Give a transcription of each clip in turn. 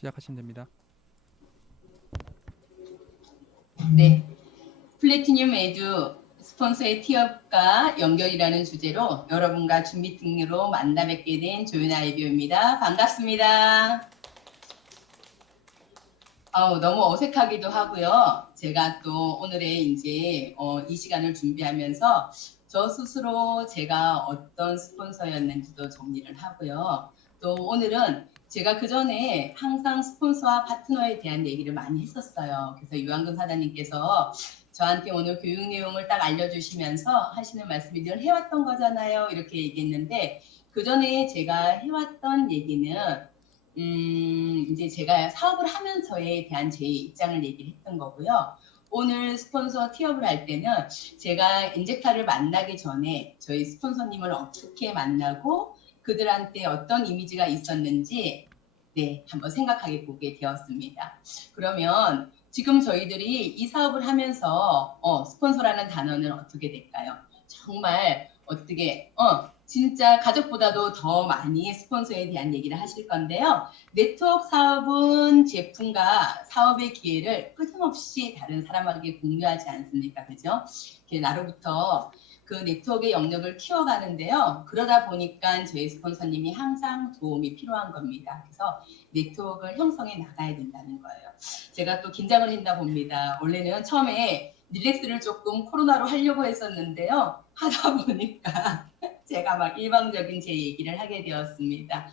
시작하시면 됩니다. 네, 플래티늄 에듀 스폰서의 티업과 연결이라는 주제로 여러분과 줌 미팅으로 만나 뵙게 된 조윤아 아이비오입니다. 반갑습니다. 너무 어색하기도 하고요. 제가 또 오늘의 이제 이 시간을 준비하면서 저 스스로 제가 어떤 스폰서였는지도 정리를 하고요. 또 오늘은 제가 그 전에 항상 스폰서와 파트너에 대한 얘기를 많이 했었어요. 그래서 유한근 사장님께서 저한테 오늘 교육 내용을 딱 알려주시면서 하시는 말씀이 늘 해왔던 거잖아요. 이렇게 얘기했는데 그 전에 제가 해왔던 얘기는 이제 제가 사업을 하면서에 대한 제 입장을 얘기를 했던 거고요. 오늘 스폰서 티업을 할 때는 제가 인젝타를 만나기 전에 저희 스폰서님을 어떻게 만나고 그들한테 어떤 이미지가 있었는지 네, 한번 생각하게 보게 되었습니다. 그러면 지금 저희들이 이 사업을 하면서 스폰서라는 단어는 어떻게 될까요? 정말 어떻게 진짜 가족보다도 더 많이 스폰서에 대한 얘기를 하실 건데요. 네트워크 사업은 제품과 사업의 기회를 끊임없이 다른 사람에게 공유하지 않습니까? 그죠? 나로부터 그 네트워크의 영역을 키워가는데요. 그러다 보니까 저희 스폰서님이 항상 도움이 필요한 겁니다. 그래서 네트워크를 형성해 나가야 된다는 거예요. 제가 또 긴장을 했나 봅니다. 원래는 처음에 릴렉스를 조금 코로나로 하려고 했었는데요. 하다 보니까 제가 막 일방적인 제 얘기를 하게 되었습니다.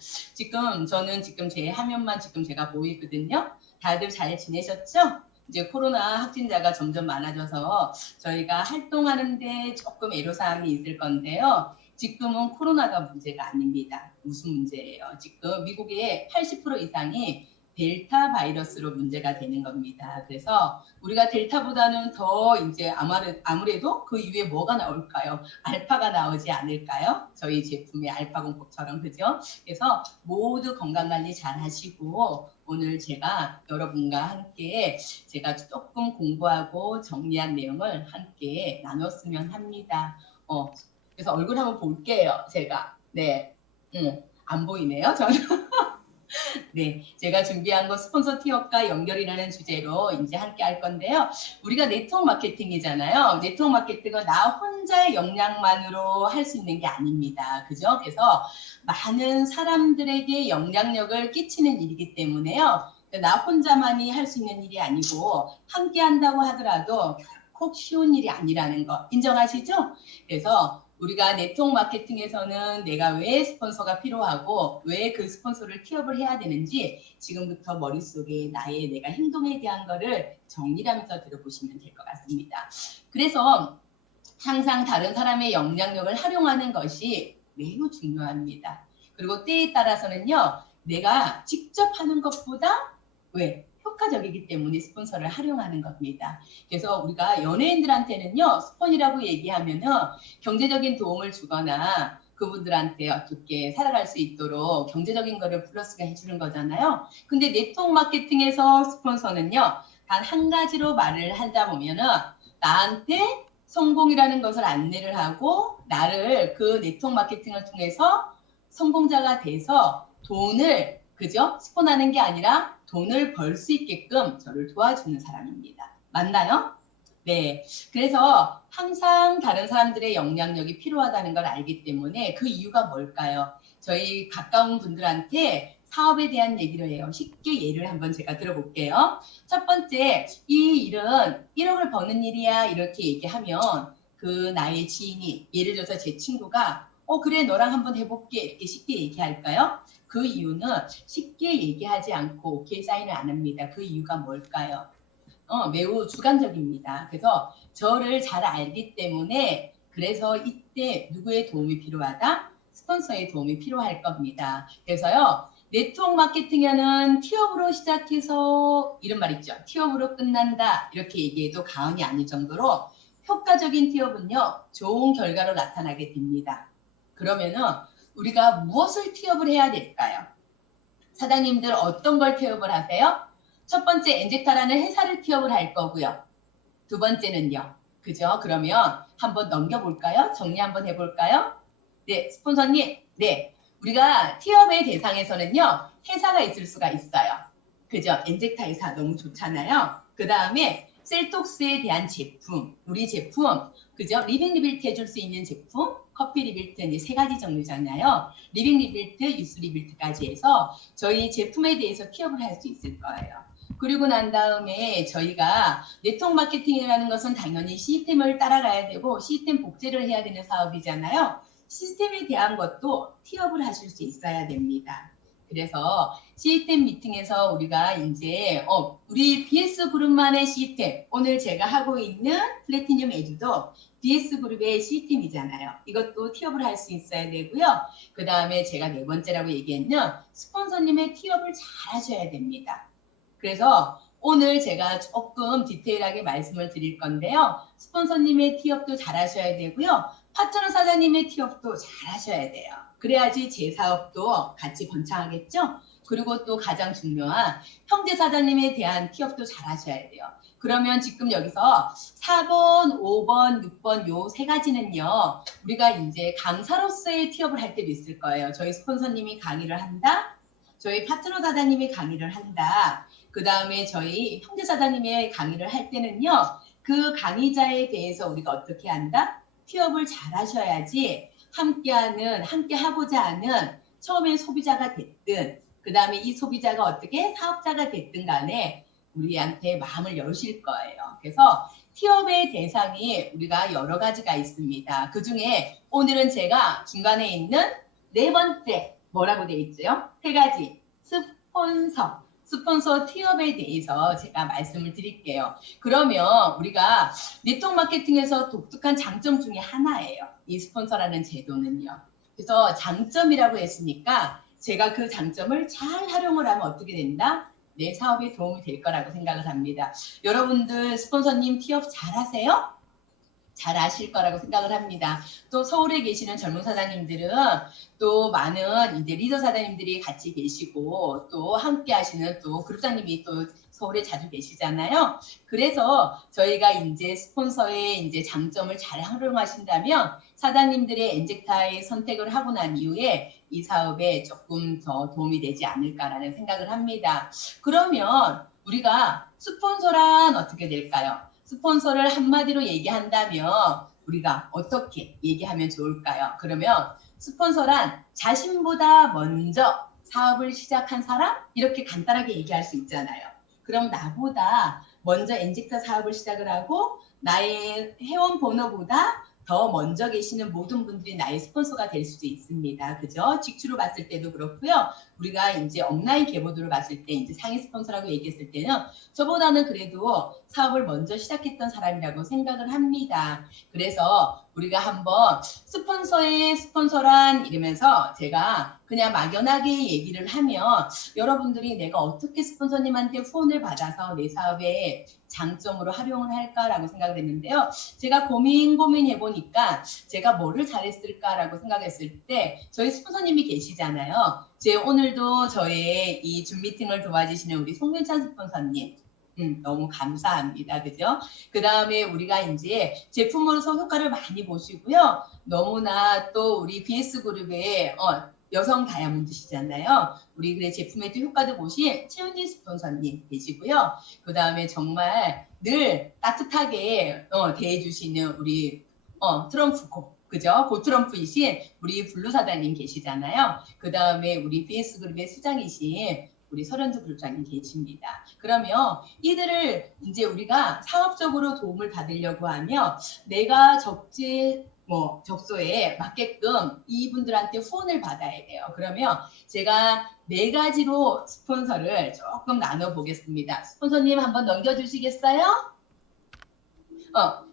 저는 지금 제 화면만 지금 제가 보이거든요. 다들 잘 지내셨죠? 이제 코로나 확진자가 점점 많아져서 저희가 활동하는데 조금 애로사항이 있을 건데요. 지금은 코로나가 문제가 아닙니다. 무슨 문제예요? 지금 미국의 80% 이상이 델타 바이러스로 문제가 되는 겁니다. 그래서 우리가 델타보다는 더 이제 아무래도 그 이후에 뭐가 나올까요? 알파가 나오지 않을까요? 저희 제품의 알파 공법처럼 그죠? 그래서 모두 건강관리 잘 하시고 오늘 제가 여러분과 함께 제가 조금 공부하고 정리한 내용을 함께 나눴으면 합니다. 그래서 얼굴 한번 볼게요. 제가 네, 안 보이네요. 저는 네, 제가 준비한 거 스폰서 티업과 연결이라는 주제로 이제 함께 할 건데요. 우리가 네트워크 마케팅이잖아요. 네트워크 마케팅은 나 혼자의 역량만으로 할 수 있는 게 아닙니다. 그죠? 그래서 많은 사람들에게 영향력을 끼치는 일이기 때문에요. 나 혼자만이 할 수 있는 일이 아니고 함께 한다고 하더라도 꼭 쉬운 일이 아니라는 거 인정하시죠? 그래서 우리가 네트워크 마케팅에서는 내가 왜 스폰서가 필요하고 왜 그 스폰서를 티업을 해야 되는지 지금부터 머릿속에 나의 내가 행동에 대한 거를 정리하면서 들어보시면 될 것 같습니다. 그래서 항상 다른 사람의 영향력을 활용하는 것이 매우 중요합니다. 그리고 때에 따라서는요. 내가 직접 하는 것보다 왜? 효과적이기 때문에 스폰서를 활용하는 겁니다. 그래서 우리가 연예인들한테는요. 스폰이라고 얘기하면은 경제적인 도움을 주거나 그분들한테 어떻게 살아갈 수 있도록 경제적인 거를 플러스가 해주는 거잖아요. 근데 네트워크 마케팅에서 스폰서는요. 단 한 가지로 말을 하다 보면은 나한테 성공이라는 것을 안내를 하고 나를 그 네트워크 마케팅을 통해서 성공자가 돼서 돈을 그죠? 스폰하는 게 아니라 돈을 벌 수 있게끔 저를 도와주는 사람입니다. 맞나요? 네. 그래서 항상 다른 사람들의 영향력이 필요하다는 걸 알기 때문에 그 이유가 뭘까요? 저희 가까운 분들한테 사업에 대한 얘기를 해요. 쉽게 예를 한번 제가 들어볼게요. 첫 번째, 이 일은 1억을 버는 일이야. 이렇게 얘기하면 그 나의 지인이 예를 들어서 제 친구가 그래 너랑 한번 해볼게 이렇게 쉽게 얘기할까요? 그 이유는 쉽게 얘기하지 않고 오케이 사인을 안 합니다. 그 이유가 뭘까요? 매우 주관적입니다. 그래서 저를 잘 알기 때문에 그래서 이때 누구의 도움이 필요하다? 스폰서의 도움이 필요할 겁니다. 그래서요. 네트워크 마케팅에는 티업으로 시작해서 이런 말 있죠. 티업으로 끝난다. 이렇게 얘기해도 과언이 아닐 정도로 효과적인 티업은요. 좋은 결과로 나타나게 됩니다. 그러면은 우리가 무엇을 티업을 해야 될까요? 사장님들 어떤 걸 티업을 하세요? 첫 번째 엔젝타라는 회사를 티업을 할 거고요. 두 번째는요. 그죠? 그러면 한번 넘겨볼까요? 정리 한번 해볼까요? 네, 스폰서님. 네, 우리가 티업의 대상에서는요. 회사가 있을 수가 있어요. 그죠? 엔젝타 회사 너무 좋잖아요. 그 다음에 셀톡스에 대한 제품, 우리 제품, 그죠? 리빙 리빌트 해줄 수 있는 제품, 커피 리빌트 이제 세 가지 종류잖아요. 리빙 리빌트, 유스 리빌트까지 해서 저희 제품에 대해서 티업을 할 수 있을 거예요. 그리고 난 다음에 저희가 네트워크 마케팅이라는 것은 당연히 시스템을 따라가야 되고 시스템 복제를 해야 되는 사업이잖아요. 시스템에 대한 것도 티업을 하실 수 있어야 됩니다. 그래서 시스템 미팅에서 우리가 이제 우리 BS 그룹만의 시스템, 오늘 제가 하고 있는 플래티늄 에듀도 BS 그룹의 시스템이잖아요. 이것도 티업을 할 수 있어야 되고요. 그 다음에 제가 네 번째라고 얘기했는 스폰서님의 티업을 잘 하셔야 됩니다. 그래서 오늘 제가 조금 디테일하게 말씀을 드릴 건데요. 스폰서님의 티업도 잘 하셔야 되고요. 파트너 사장님의 티업도 잘 하셔야 돼요. 그래야지 제 사업도 같이 번창하겠죠? 그리고 또 가장 중요한 형제 사장님에 대한 티업도 잘 하셔야 돼요. 그러면 지금 여기서 4번, 5번, 6번 요 세 가지는요. 우리가 이제 강사로서의 티업을 할 때도 있을 거예요. 저희 스폰서님이 강의를 한다. 저희 파트너 사장님이 강의를 한다. 그 다음에 저희 형제 사장님의 강의를 할 때는요. 그 강의자에 대해서 우리가 어떻게 한다? 티업을 잘 하셔야지 함께 하고자 하는 처음에 소비자가 됐든 그 다음에 이 소비자가 어떻게 사업자가 됐든 간에 우리한테 마음을 여실 거예요. 그래서 티업의 대상이 우리가 여러 가지가 있습니다. 그 중에 오늘은 제가 중간에 있는 네 번째 뭐라고 되어 있죠? 세 가지 스폰서 티업에 대해서 제가 말씀을 드릴게요. 그러면 우리가 네트워크 마케팅에서 독특한 장점 중에 하나예요. 이 스폰서라는 제도는요. 그래서 장점이라고 했으니까 제가 그 장점을 잘 활용을 하면 어떻게 된다? 내 사업에 도움이 될 거라고 생각을 합니다. 여러분들 스폰서님 티업 잘 하세요? 잘 아실 거라고 생각을 합니다. 또 서울에 계시는 젊은 사장님들은 또 많은 이제 리더 사장님들이 같이 계시고 또 함께 하시는 또 그룹장님이 또 서울에 자주 계시잖아요. 그래서 저희가 이제 스폰서의 이제 장점을 잘 활용하신다면 사장님들의 엔젝타의 선택을 하고 난 이후에 이 사업에 조금 더 도움이 되지 않을까라는 생각을 합니다. 그러면 우리가 스폰서란 어떻게 될까요? 스폰서를 한마디로 얘기한다면 우리가 어떻게 얘기하면 좋을까요? 그러면 스폰서란 자신보다 먼저 사업을 시작한 사람? 이렇게 간단하게 얘기할 수 있잖아요. 그럼 나보다 먼저 엔젝터 사업을 시작을 하고 나의 회원 번호보다 더 먼저 계시는 모든 분들이 나의 스폰서가 될 수도 있습니다. 그죠? 직추로 봤을 때도 그렇고요. 우리가 이제 업라인 계보도를 봤을 때 이제 상위 스폰서라고 얘기했을 때는 저보다는 그래도 사업을 먼저 시작했던 사람이라고 생각을 합니다. 그래서 우리가 한번 스폰서의 스폰서란 이러면서 제가 그냥 막연하게 얘기를 하면 여러분들이 내가 어떻게 스폰서님한테 후원을 받아서 내 사업에 장점으로 활용을 할까라고 생각을 했는데요. 제가 고민해 보니까 제가 뭐를 잘했을까라고 생각했을 때 저희 스폰서님이 계시잖아요. 오늘도 저의 이 줌 미팅을 도와주시는 우리 송윤찬 스폰서님 너무 감사합니다. 그죠? 그 다음에 우리가 이제 제품으로서 효과를 많이 보시고요. 너무나 또 우리 BS그룹의 여성 다이아몬드시잖아요. 우리 그래 제품에도 효과도 보신 최은희 스폰서님 계시고요. 그 다음에 정말 늘 따뜻하게 대해주시는 우리 트럼프 그죠? 고트럼프이신 우리 블루 사장님 계시잖아요. 그 다음에 우리 BS그룹의 수장이신 우리 서른두 그룹장님 계십니다. 그러면 이들을 이제 우리가 사업적으로 도움을 받으려고 하면 내가 적소에 맞게끔 이분들한테 후원을 받아야 돼요. 그러면 제가 네 가지로 스폰서를 조금 나눠 보겠습니다. 스폰서님 한번 넘겨주시겠어요?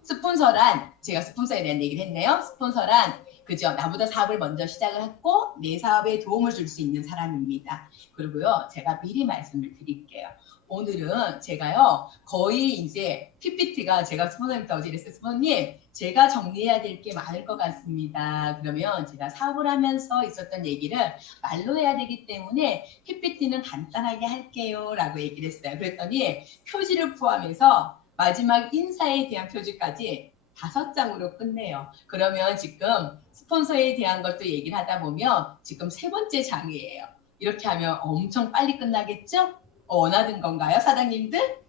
스폰서란 제가 스폰서에 대한 얘기를 했네요. 스폰서란 그죠? 나보다 사업을 먼저 시작을 했고 내 사업에 도움을 줄 수 있는 사람입니다. 그리고요, 제가 미리 말씀을 드릴게요. 오늘은 제가요 거의 이제 PPT가 제가 스폰서님한테 어제 이랬어요. 스폰서님 제가 정리해야 될 게 많을 것 같습니다. 그러면 제가 사업을 하면서 있었던 얘기를 말로 해야 되기 때문에 PPT는 간단하게 할게요 라고 얘기를 했어요. 그랬더니 표지를 포함해서 마지막 인사에 대한 표지까지 5장으로 끝내요. 그러면 지금 스폰서에 대한 것도 얘기를 하다 보면 지금 세 번째 장이에요. 이렇게 하면 엄청 빨리 끝나겠죠? 원하는 건가요, 사장님들?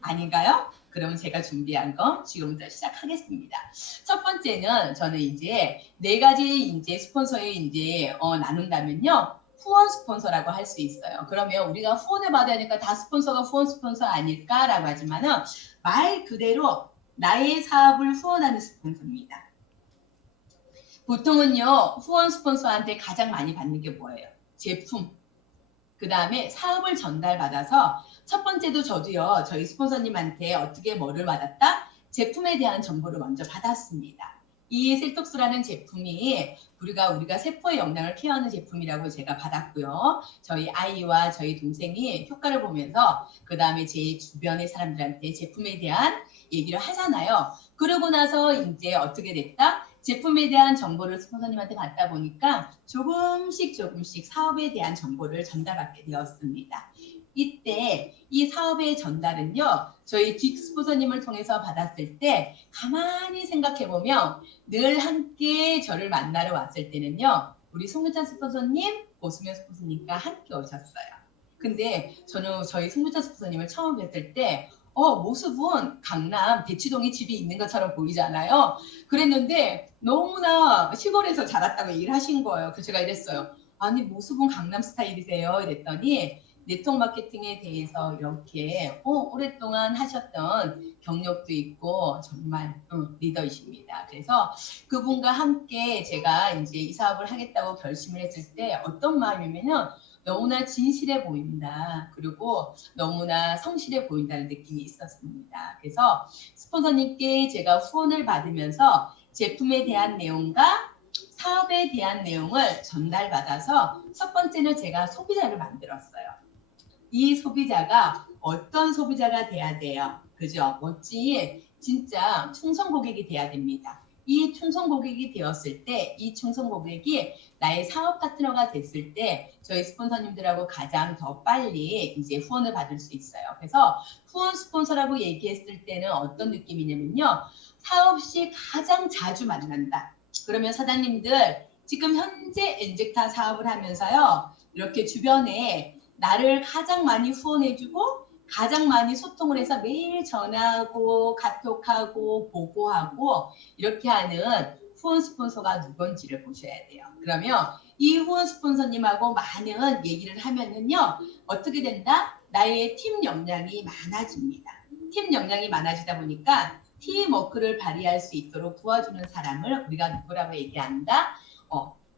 아닌가요? 그러면 제가 준비한 거 지금부터 시작하겠습니다. 첫 번째는 저는 이제 네 가지 이제 스폰서에 이제 나눈다면요. 후원 스폰서라고 할 수 있어요. 그러면 우리가 후원을 받아야 하니까 다 스폰서가 후원 스폰서 아닐까라고 하지만은 말 그대로 나의 사업을 후원하는 스폰서입니다. 보통은요, 후원 스폰서한테 가장 많이 받는 게 뭐예요? 제품. 그 다음에 사업을 전달받아서 첫 번째도 저도요, 저희 스폰서님한테 어떻게 뭐를 받았다? 제품에 대한 정보를 먼저 받았습니다. 이 셀톡스라는 제품이 우리가 세포의 영양을 케어하는 제품이라고 제가 받았고요. 저희 아이와 저희 동생이 효과를 보면서 그 다음에 제 주변의 사람들한테 제품에 대한 얘기를 하잖아요. 그러고 나서 이제 어떻게 됐다? 제품에 대한 정보를 스폰서님한테 받다 보니까 조금씩 사업에 대한 정보를 전달받게 되었습니다. 이때 이 사업의 전달은요, 저희 딕 스폰서님을 통해서 받았을 때 가만히 생각해보면 늘 함께 저를 만나러 왔을 때는요, 우리 송유찬 스폰서님, 고수면 스폰서님과 함께 오셨어요. 근데 저는 저희 송유찬 스폰서님을 처음 뵀을 때 모습은 강남 대치동에 집이 있는 것처럼 보이잖아요. 그랬는데 너무나 시골에서 자랐다고 얘기를 하신 거예요. 그래서 제가 이랬어요. 아니 모습은 강남 스타일이세요. 이랬더니 네트워크 마케팅에 대해서 이렇게 오랫동안 하셨던 경력도 있고 정말 리더이십니다. 그래서 그분과 함께 제가 이제 이 사업을 하겠다고 결심을 했을 때 어떤 마음이면은 너무나 진실해 보인다. 그리고 너무나 성실해 보인다는 느낌이 있었습니다. 그래서 스폰서님께 제가 후원을 받으면서 제품에 대한 내용과 사업에 대한 내용을 전달받아서 첫 번째는 제가 소비자를 만들었어요. 이 소비자가 어떤 소비자가 돼야 돼요? 그죠? 멋진 진짜 충성 고객이 돼야 됩니다. 이 충성 고객이 되었을 때 이 충성 고객이 나의 사업 파트너가 됐을 때 저희 스폰서님들하고 가장 더 빨리 이제 후원을 받을 수 있어요. 그래서 후원 스폰서라고 얘기했을 때는 어떤 느낌이냐면요. 사업 시 가장 자주 만난다. 그러면 사장님들 지금 현재 엔젝타 사업을 하면서요. 이렇게 주변에 나를 가장 많이 후원해주고 가장 많이 소통을 해서 매일 전화하고 카톡하고 보고하고 이렇게 하는 후원 스폰서가 누군지를 보셔야 돼요. 그러면 이 후원 스폰서님하고 많은 얘기를 하면은요. 어떻게 된다? 나의 팀 역량이 많아집니다. 팀 역량이 많아지다 보니까 팀워크를 발휘할 수 있도록 도와주는 사람을 우리가 누구라고 얘기한다?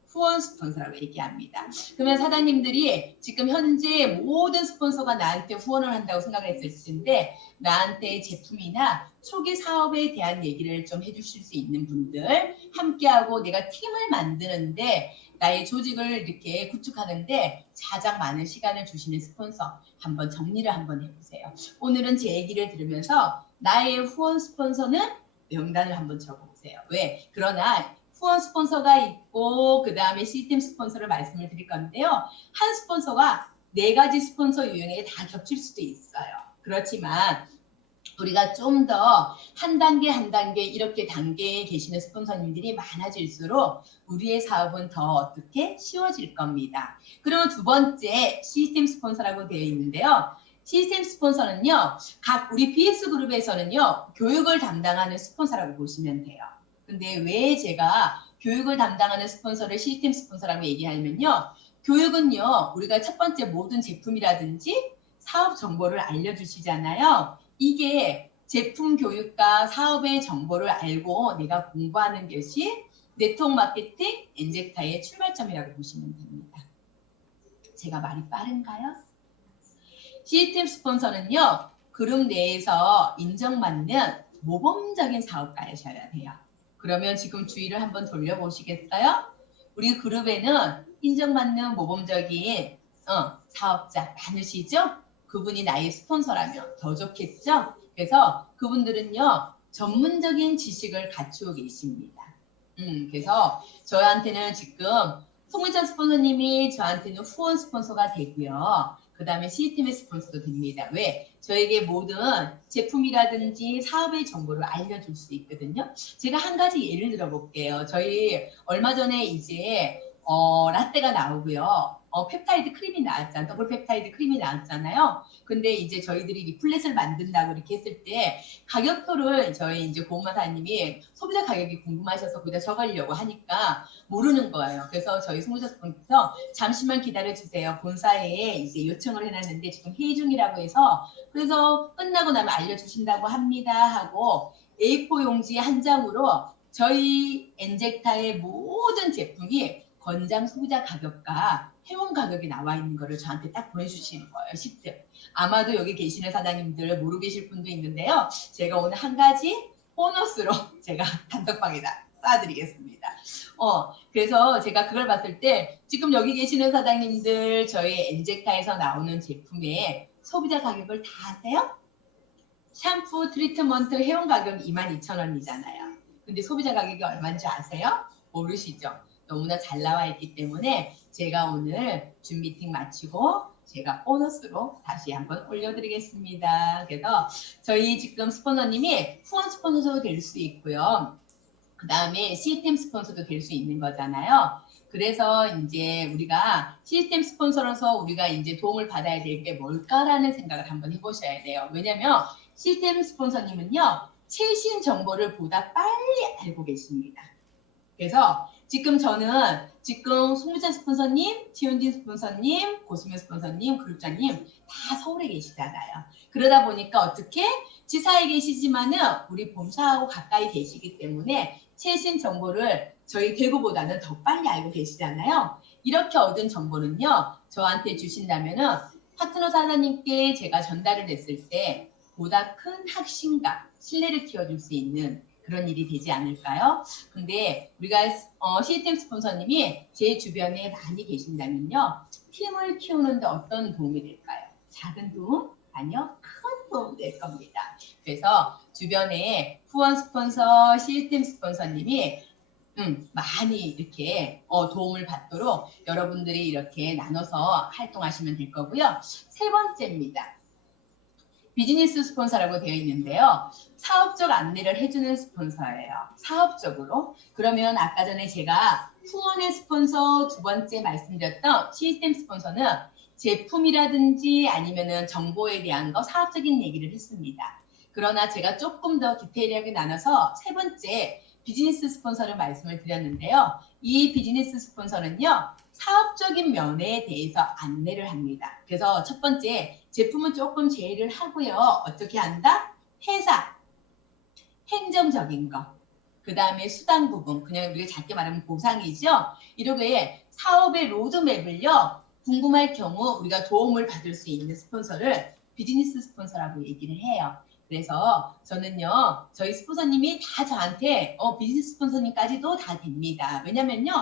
후원 스폰서라고 얘기합니다. 그러면 사장님들이 지금 현재 모든 스폰서가 나한테 후원을 한다고 생각을 했을 텐데 나한테 제품이나 초기 사업에 대한 얘기를 좀 해주실 수 있는 분들 함께하고 내가 팀을 만드는데 나의 조직을 이렇게 구축하는데 가장 많은 시간을 주시는 스폰서 한번 정리를 한번 해보세요. 오늘은 제 얘기를 들으면서 나의 후원 스폰서는 명단을 한번 적어보세요. 왜? 그러나 후원 스폰서가 있고 그 다음에 시스템 스폰서를 말씀을 드릴 건데요. 한 스폰서가 네 가지 스폰서 유형에 다 겹칠 수도 있어요. 그렇지만 우리가 좀 더 한 단계 한 단계 이렇게 단계에 계시는 스폰서님들이 많아질수록 우리의 사업은 더 어떻게 쉬워질 겁니다. 그리고 두 번째 시스템 스폰서라고 되어 있는데요. 시스템 스폰서는요. 각 우리 BS 그룹에서는요. 교육을 담당하는 스폰서라고 보시면 돼요. 근데 왜 제가 교육을 담당하는 스폰서를 시스템 스폰서라고 얘기하면요. 교육은요. 우리가 첫 번째 모든 제품이라든지 사업 정보를 알려주시잖아요. 이게 제품 교육과 사업의 정보를 알고 내가 공부하는 것이 네트워크 마케팅 엔젝타의 출발점이라고 보시면 됩니다. 제가 말이 빠른가요? 시스템 스폰서는요. 그룹 내에서 인정받는 모범적인 사업가이셔야 돼요. 그러면 지금 주의를 한번 돌려보시겠어요? 우리 그룹에는 인정받는 모범적인 사업자 많으시죠? 그분이 나의 스폰서라면 더 좋겠죠? 그래서 그분들은요. 전문적인 지식을 갖추고 계십니다. 그래서 저한테는 지금 송은찬 스폰서님이 저한테는 후원 스폰서가 되고요. 그 다음에 시스템의 스폰서도 됩니다. 왜? 저에게 모든 제품이라든지 사업의 정보를 알려줄 수 있거든요. 제가 한 가지 예를 들어 볼게요. 저희 얼마 전에 이제 라떼가 나오고요. 펩타이드 크림이 나왔잖아요. 더블 펩타이드 크림이 나왔잖아요. 근데 이제 저희들이 리플렛을 만든다고 이렇게 했을 때 가격표를 저희 이제 고문사님이 소비자 가격이 궁금하셔서 거기다 적으려고 하니까 모르는 거예요. 그래서 저희 소비자분께서 잠시만 기다려 주세요. 본사에 이제 요청을 해놨는데 지금 회의 중이라고 해서 그래서 끝나고 나면 알려주신다고 합니다 하고 A4 용지 한 장으로 저희 엔젝타의 모든 제품이 권장 소비자 가격과 회원 가격이 나와 있는 거를 저한테 딱 보내주시는 거예요. 시트. 아마도 여기 계시는 사장님들 모르고 계실 분도 있는데요. 제가 오늘 한 가지 보너스로 제가 단톡방에다 쏴드리겠습니다. 그래서 제가 그걸 봤을 때 지금 여기 계시는 사장님들 저희 엔젝타에서 나오는 제품의 소비자 가격을 다 아세요? 샴푸, 트리트먼트, 회원 가격 22,000원이잖아요. 근데 소비자 가격이 얼마인지 아세요? 모르시죠? 너무나 잘 나와 있기 때문에 제가 오늘 줌 미팅 마치고 제가 보너스로 다시 한번 올려드리겠습니다. 그래서 저희 지금 스폰서님이 후원 스폰서도 될 수 있고요. 그 다음에 시스템 스폰서도 될 수 있는 거잖아요. 그래서 이제 우리가 시스템 스폰서로서 우리가 이제 도움을 받아야 될 게 뭘까라는 생각을 한번 해보셔야 돼요. 왜냐면 시스템 스폰서님은요, 최신 정보를 보다 빨리 알고 계십니다. 그래서 지금 저는 지금 송무자 스폰서님, 지훈진 스폰서님, 고수명 스폰서님, 그룹장님 다 서울에 계시잖아요. 그러다 보니까 어떻게 지사에 계시지만은 우리 본사하고 가까이 계시기 때문에 최신 정보를 저희 대구보다는 더 빨리 알고 계시잖아요. 이렇게 얻은 정보는요, 저한테 주신다면은 파트너 사장님께 제가 전달을 했을 때 보다 큰 확신감, 신뢰를 키워줄 수 있는 그런 일이 되지 않을까요? 근데 우리가 시스템 스폰서님이 제 주변에 많이 계신다면요. 팀을 키우는데 어떤 도움이 될까요? 작은 도움? 아니요. 큰 도움 될 겁니다. 그래서 주변에 후원 스폰서, 시스템 스폰서님이 많이 이렇게 도움을 받도록 여러분들이 이렇게 나눠서 활동하시면 될 거고요. 세 번째입니다. 비즈니스 스폰서라고 되어 있는데요. 사업적 안내를 해주는 스폰서예요. 사업적으로. 그러면 아까 전에 제가 후원의 스폰서 두 번째 말씀드렸던 시스템 스폰서는 제품이라든지 아니면은 정보에 대한 거 사업적인 얘기를 했습니다. 그러나 제가 조금 더 디테일하게 나눠서 세 번째 비즈니스 스폰서를 말씀을 드렸는데요. 이 비즈니스 스폰서는요. 사업적인 면에 대해서 안내를 합니다. 그래서 첫 번째 제품은 조금 제외를 하고요. 어떻게 한다? 회사, 행정적인 거, 그 다음에 수당 부분, 그냥 우리가 작게 말하면 보상이죠. 이렇게 사업의 로드맵을요. 궁금할 경우 우리가 도움을 받을 수 있는 스폰서를 비즈니스 스폰서라고 얘기를 해요. 그래서 저는요, 저희 스폰서님이 다 저한테 비즈니스 스폰서님까지도 다 됩니다. 왜냐면요,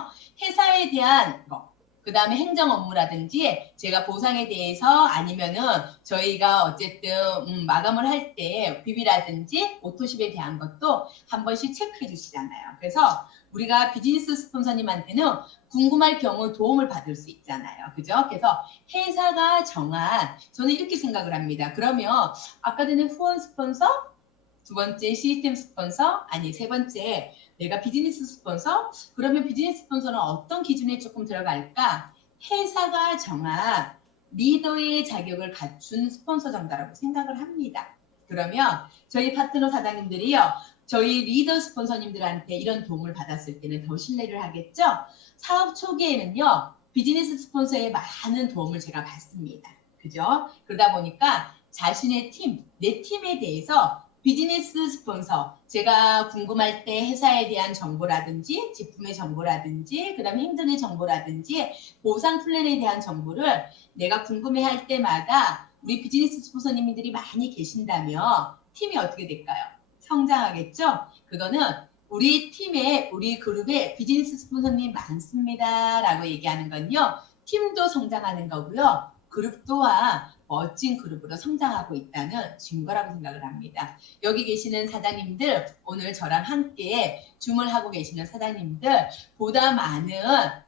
회사에 대한 거, 그 다음에 행정 업무라든지 제가 보상에 대해서 아니면은 저희가 어쨌든 마감을 할 때 비비라든지 오토십에 대한 것도 한 번씩 체크해 주시잖아요. 그래서 우리가 비즈니스 스폰서님한테는 궁금할 경우 도움을 받을 수 있잖아요. 그죠? 그래서 회사가 정한, 저는 이렇게 생각을 합니다. 그러면 아까 전에 후원 스폰서, 두 번째 시스템 스폰서, 아니 세 번째 내가 비즈니스 스폰서? 그러면 비즈니스 스폰서는 어떤 기준에 조금 들어갈까? 회사가 정한 리더의 자격을 갖춘 스폰서 정도라고 생각을 합니다. 그러면 저희 파트너 사장님들이요. 저희 리더 스폰서님들한테 이런 도움을 받았을 때는 더 신뢰를 하겠죠? 사업 초기에는요. 비즈니스 스폰서의 많은 도움을 제가 받습니다. 그죠? 그러다 보니까 자신의 팀, 내 팀에 대해서 비즈니스 스폰서, 제가 궁금할 때 회사에 대한 정보라든지 제품의 정보라든지 그 다음에 행정의 정보라든지 보상 플랜에 대한 정보를 내가 궁금해할 때마다 우리 비즈니스 스폰서님들이 많이 계신다면 팀이 어떻게 될까요? 성장하겠죠? 그거는 우리 팀에, 우리 그룹에 비즈니스 스폰서님 많습니다 라고 얘기하는 건요. 팀도 성장하는 거고요. 그룹 또한 멋진 그룹으로 성장하고 있다는 증거라고 생각을 합니다. 여기 계시는 사장님들, 오늘 저랑 함께 줌을 하고 계시는 사장님들 보다 많은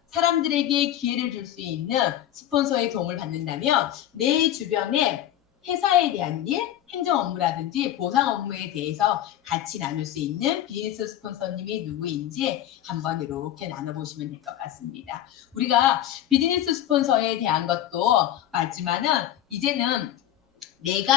사람들에게 기회를 줄 수 있는 스폰서의 도움을 받는다면 내 주변에 회사에 대한 일, 행정 업무라든지 보상 업무에 대해서 같이 나눌 수 있는 비즈니스 스폰서님이 누구인지 한번 이렇게 나눠보시면 될 것 같습니다. 우리가 비즈니스 스폰서에 대한 것도 맞지만은 이제는 내가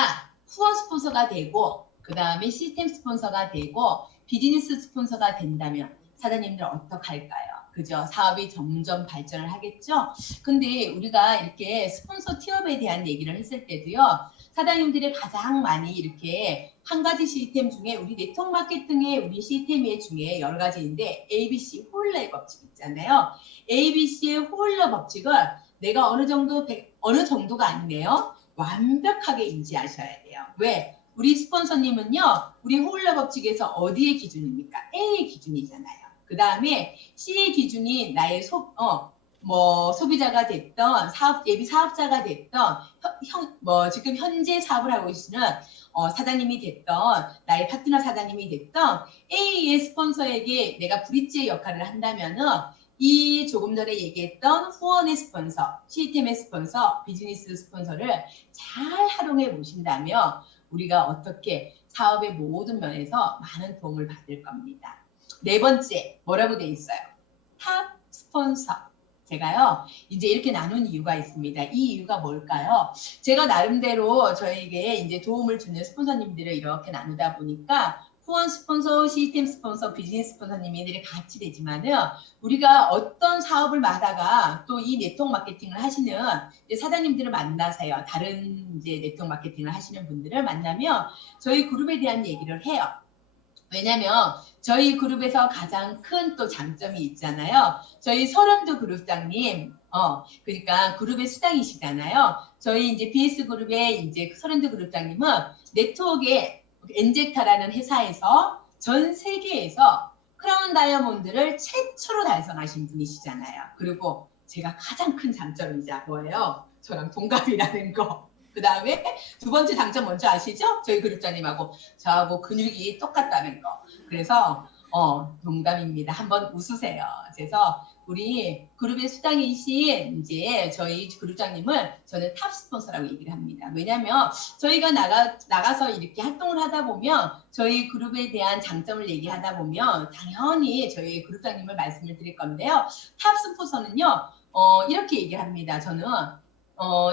후원 스폰서가 되고 그 다음에 시스템 스폰서가 되고 비즈니스 스폰서가 된다면 사장님들 어떻게 할까요? 그죠? 사업이 점점 발전을 하겠죠? 근데 우리가 이렇게 스폰서 티업에 대한 얘기를 했을 때도요, 사장님들이 가장 많이 이렇게 한 가지 시스템 중에 우리 네트워크 마케팅의 우리 시스템 중에 여러 가지인데 ABC 홀러의 법칙 있잖아요. ABC의 홀러 법칙을 내가 어느 정도가 아니네요. 완벽하게 인지하셔야 돼요. 왜? 우리 스폰서님은요, 우리 홀러 법칙에서 어디의 기준입니까? A의 기준이잖아요. 그 다음에 C의 기준이 나의 소비자가 됐던 예비 사업자가 됐던 지금 현재 사업을 하고 계시는 사장님이 됐던 나의 파트너 사장님이 됐던 A의 스폰서에게 내가 브릿지의 역할을 한다면은 이 조금 전에 얘기했던 후원의 스폰서, 시스템의 스폰서, 비즈니스 스폰서를 잘 활용해 보신다면 우리가 어떻게 사업의 모든 면에서 많은 도움을 받을 겁니다. 네 번째, 뭐라고 돼 있어요? 탑 스폰서. 제가요, 이제 이렇게 나눈 이유가 있습니다. 이 이유가 뭘까요? 제가 나름대로 저에게 이제 도움을 주는 스폰서님들을 이렇게 나누다 보니까 후원 스폰서, 시스템 스폰서, 비즈니스 스폰서님들이 같이 되지만은 우리가 어떤 사업을 하다가 또 이 네트워크 마케팅을 하시는 사장님들을 만나세요. 다른 이제 네트워크 마케팅을 하시는 분들을 만나면 저희 그룹에 대한 얘기를 해요. 왜냐면 저희 그룹에서 가장 큰 또 장점이 있잖아요. 저희 서른도 그룹장님, 그러니까 그룹의 수장이시잖아요. 저희 이제 BS 그룹의 이제 서른도 그룹장님은 네트워크에 엔젝타라는 회사에서 전 세계에서 크라운 다이아몬드를 최초로 달성하신 분이시잖아요. 그리고 제가 가장 큰 장점이자 뭐예요? 저랑 동갑이라는 거. 그 다음에 두 번째 장점 뭔지 아시죠? 저희 그룹장님하고 저하고 근육이 똑같다는 거. 그래서 동감입니다. 한번 웃으세요. 그래서 우리 그룹의 수장이신 이제 저희 그룹장님을 저는 탑 스폰서라고 얘기를 합니다. 왜냐하면 저희가 나가서 이렇게 활동을 하다 보면 저희 그룹에 대한 장점을 얘기하다 보면 당연히 저희 그룹장님을 말씀을 드릴 건데요. 탑 스폰서는요. 이렇게 얘기를 합니다. 저는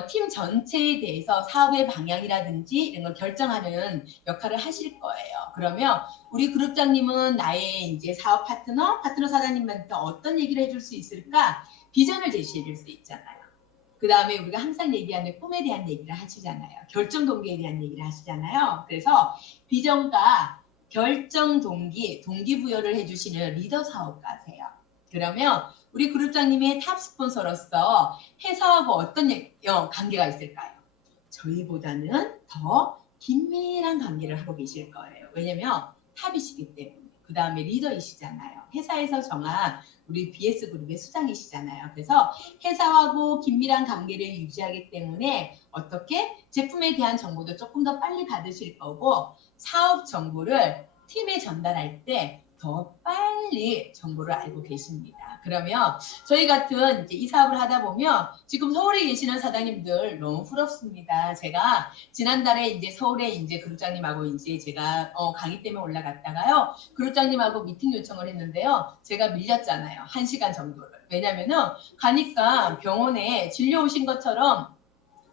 팀 전체에 대해서 사업의 방향이라든지 이런 걸 결정하는 역할을 하실 거예요. 그러면 우리 그룹장님은 나의 이제 사업 파트너 사장님한테 어떤 얘기를 해줄 수 있을까? 비전을 제시해 줄 수 있잖아요. 그 다음에 우리가 항상 얘기하는 꿈에 대한 얘기를 하시잖아요. 결정 동기에 대한 얘기를 하시잖아요. 그래서 비전과 결정 동기부여를 해주시는 리더 사업가세요. 그러면 우리 그룹장님의 탑 스폰서로서 회사하고 어떤 관계가 있을까요? 저희보다는 더 긴밀한 관계를 하고 계실 거예요. 왜냐면 탑이시기 때문에. 그 다음에 리더이시잖아요. 회사에서 정한 우리 BS 그룹의 수장이시잖아요. 그래서 회사하고 긴밀한 관계를 유지하기 때문에 어떻게 제품에 대한 정보도 조금 더 빨리 받으실 거고 사업 정보를 팀에 전달할 때 더 빨리 정보를 알고 계십니다. 그러면 저희 같은 이제 이 사업을 하다 보면 지금 서울에 계시는 사장님들 너무 부럽습니다. 제가 지난달에 이제 서울에 이제 그룹장님하고 이제 제가 강의 때문에 올라갔다가요. 그룹장님하고 미팅 요청을 했는데요. 제가 밀렸잖아요. 1시간 정도를. 왜냐면은 가니까 병원에 진료 오신 것처럼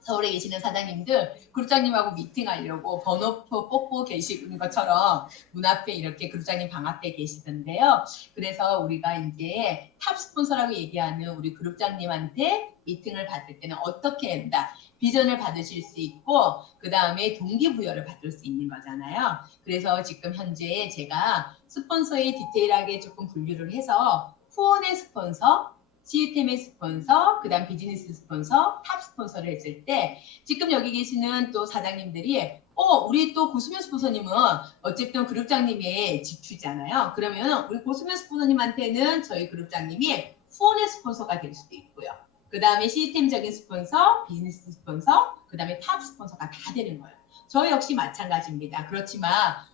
서울에 계시는 사장님들 그룹장님하고 미팅하려고 번호표 뽑고 계시는 것처럼 문 앞에 이렇게 그룹장님 방 앞에 계시던데요. 그래서 우리가 이제 탑 스폰서라고 얘기하는 우리 그룹장님한테 미팅을 받을 때는 어떻게 한다. 비전을 받으실 수 있고 그 다음에 동기부여를 받을 수 있는 거잖아요. 그래서 지금 현재 제가 스폰서의 디테일하게 조금 분류를 해서 후원의 스폰서 시스템의 스폰서, 그 다음 비즈니스 스폰서, 탑 스폰서를 했을 때 지금 여기 계시는 또 사장님들이 우리 또 고수면 스폰서님은 어쨌든 그룹장님의 직주잖아요. 그러면 우리 고수면 스폰서님한테는 저희 그룹장님이 후원의 스폰서가 될 수도 있고요. 그 다음에 시스템적인 스폰서, 비즈니스 스폰서, 그 다음에 탑 스폰서가 다 되는 거예요. 저 역시 마찬가지입니다. 그렇지만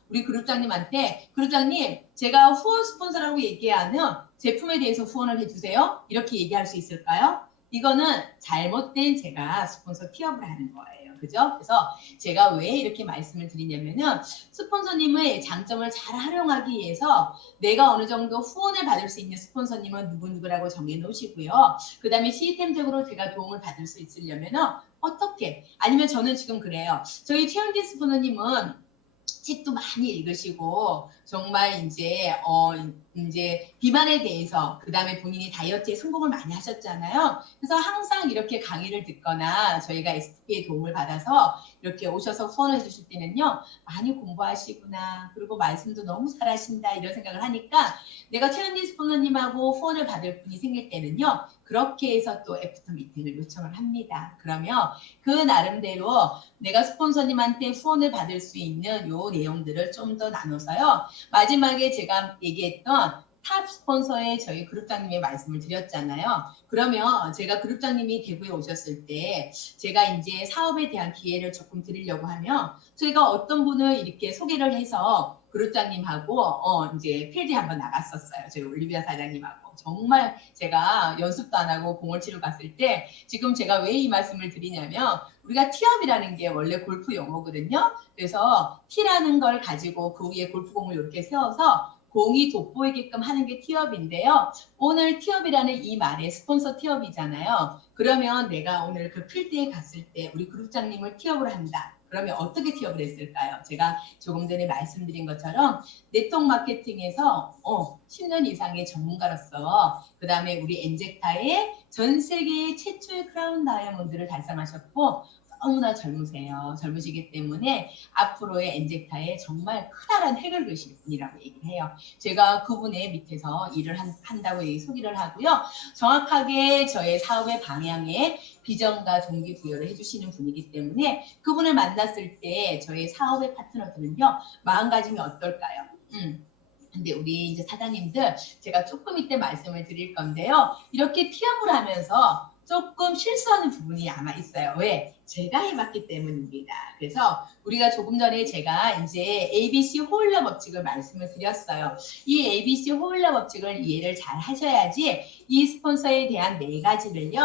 우리 그룹장님한테 그룹장님 제가 후원 스폰서라고 얘기하는 제품에 대해서 후원을 해주세요. 이렇게 얘기할 수 있을까요? 이거는 잘못된 제가 스폰서 티업을 하는 거예요. 그죠? 그래서 제가 왜 이렇게 말씀을 드리냐면은 스폰서님의 장점을 잘 활용하기 위해서 내가 어느 정도 후원을 받을 수 있는 스폰서님은 누구누구라고 정해 놓으시고요. 그 다음에 시스템적으로 제가 도움을 받을 수 있으려면은 어떻게? 아니면 저는 지금 그래요. 저희 최현진 스폰서님은 책도 많이 읽으시고 정말 이제 비만에 대해서 그다음에 본인이 다이어트에 성공을 많이 하셨잖아요. 그래서 항상 이렇게 강의를 듣거나 저희가 STP의 도움을 받아서 이렇게 오셔서 후원을 해주실 때는요, 많이 공부하시구나, 그리고 말씀도 너무 잘하신다 이런 생각을 하니까 내가 최현진 스폰서님하고 후원을 받을 분이 생길 때는요, 그렇게 해서 또 애프터 미팅을 요청을 합니다. 그러면 그 나름대로 내가 스폰서님한테 후원을 받을 수 있는 요 내용들을 좀 더 나눠서요. 마지막에 제가 얘기했던 탑 스폰서의 저희 그룹장님의 말씀을 드렸잖아요. 그러면 제가 그룹장님이 대구에 오셨을 때 제가 이제 사업에 대한 기회를 조금 드리려고 하면 저희가 어떤 분을 이렇게 소개를 해서 그룹장님하고 이제 필드에 한번 나갔었어요. 저희 올리비아 사장님하고. 정말 제가 연습도 안 하고 공을 치러 갔을 때 지금 제가 왜 이 말씀을 드리냐면 우리가 티업이라는 게 원래 골프 용어거든요. 그래서 티라는 걸 가지고 그 위에 골프공을 이렇게 세워서 공이 돋보이게끔 하는 게 티업인데요. 오늘 티업이라는 이 말에 스폰서 티업이잖아요. 그러면 내가 오늘 그 필드에 갔을 때 우리 그룹장님을 티업을 한다. 그러면 어떻게 티업을 했을까요? 제가 조금 전에 말씀드린 것처럼 네트워크 마케팅에서 10년 이상의 전문가로서 그 다음에 우리 엔젝타의 전 세계 최초의 크라운 다이아몬드를 달성하셨고 너무나 젊으세요. 젊으시기 때문에 앞으로의 엔젝타에 정말 크다란 획을 그으실 분이라고 얘기를 해요. 제가 그분의 밑에서 일을 한다고 소개를 하고요. 정확하게 저의 사업의 방향에 비전과 동기부여를 해주시는 분이기 때문에 그분을 만났을 때 저희 사업의 파트너들은요. 마음가짐이 어떨까요? 근데 우리 이제 사장님들 제가 조금 이때 말씀을 드릴 건데요. 이렇게 티업을 하면서 조금 실수하는 부분이 아마 있어요. 왜? 제가 해봤기 때문입니다. 그래서 우리가 조금 전에 제가 이제 ABC 호일러 법칙을 말씀을 드렸어요. 이 ABC 호일러 법칙을 이해를 잘 하셔야지 이 스폰서에 대한 네 가지를요.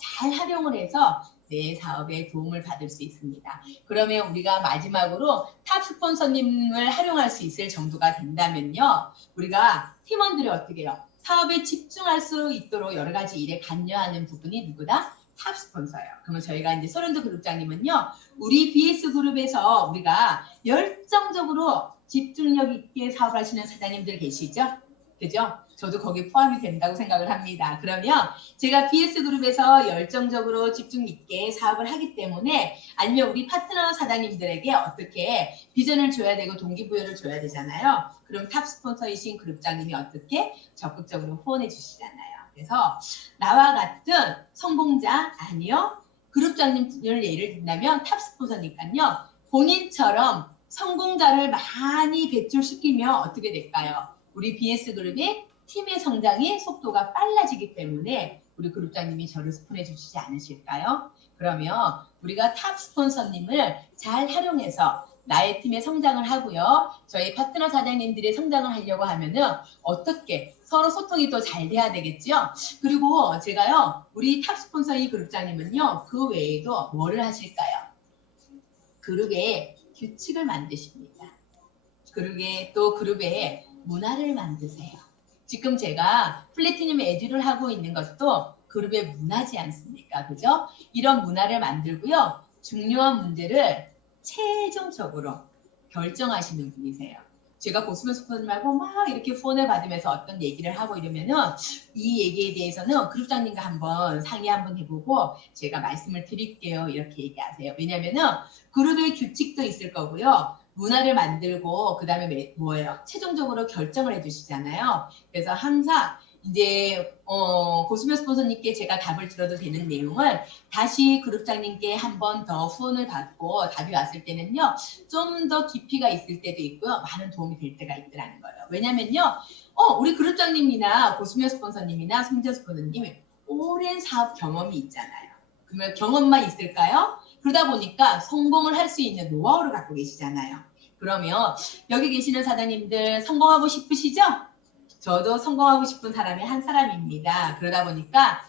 잘 활용을 해서 내 사업에 도움을 받을 수 있습니다. 그러면 우리가 마지막으로 탑 스폰서님을 활용할 수 있을 정도가 된다면요. 우리가 팀원들이 어떻게 해요? 사업에 집중할 수 있도록 여러 가지 일에 관여하는 부분이 누구다? 탑 스폰서예요. 그러면 저희가 이제 소렌도 그룹장님은요. 우리 BS 그룹에서 우리가 열정적으로 집중력 있게 사업을 하시는 사장님들 계시죠? 그죠? 저도 거기에 포함이 된다고 생각을 합니다. 그러면 제가 BS 그룹에서 열정적으로 집중 있게 사업을 하기 때문에 아니면 우리 파트너 사장님들에게 어떻게 비전을 줘야 되고 동기부여를 줘야 되잖아요. 그럼 탑 스폰서이신 그룹장님이 어떻게 적극적으로 후원해 주시잖아요. 그래서 나와 같은 성공자 아니요. 그룹장님을 예를 든다면 탑 스폰서니까요. 본인처럼 성공자를 많이 배출시키면 어떻게 될까요? 우리 BS 그룹이 팀의 성장의 속도가 빨라지기 때문에 우리 그룹장님이 저를 스폰해 주시지 않으실까요? 그러면 우리가 탑 스폰서님을 잘 활용해서 나의 팀의 성장을 하고요. 저희 파트너 사장님들의 성장을 하려고 하면은 어떻게 서로 소통이 더 잘 돼야 되겠죠? 그리고 제가요. 우리 탑 스폰서의 그룹장님은요. 그 외에도 뭐를 하실까요? 그룹에 규칙을 만드십니다. 그룹에 문화를 만드세요. 지금 제가 플래티늄 에듀를 하고 있는 것도 그룹의 문화지 않습니까? 그죠? 이런 문화를 만들고요. 중요한 문제를 최종적으로 결정하시는 분이세요. 제가 고수면 스폰서님하고 막 이렇게 후원을 받으면서 어떤 얘기를 하고 이러면은 이 얘기에 대해서는 그룹장님과 한번 상의 한번 해보고 제가 말씀을 드릴게요. 이렇게 얘기하세요. 왜냐면은 그룹의 규칙도 있을 거고요. 문화를 만들고 그 다음에 뭐예요? 최종적으로 결정을 해주시잖아요. 그래서 항상 이제 고수면 스폰서님께 제가 답을 들어도 되는 내용을 다시 그룹장님께 한 번 더 후원을 받고 답이 왔을 때는요. 좀 더 깊이가 있을 때도 있고요. 많은 도움이 될 때가 있더라는 거예요. 왜냐면요. 우리 그룹장님이나 고수면 스폰서님이나 송재 스폰서님 오랜 사업 경험이 있잖아요. 그러면 경험만 있을까요? 그러다 보니까 성공을 할 수 있는 노하우를 갖고 계시잖아요. 그러면 여기 계시는 사장님들 성공하고 싶으시죠? 저도 성공하고 싶은 사람의 한 사람입니다. 그러다 보니까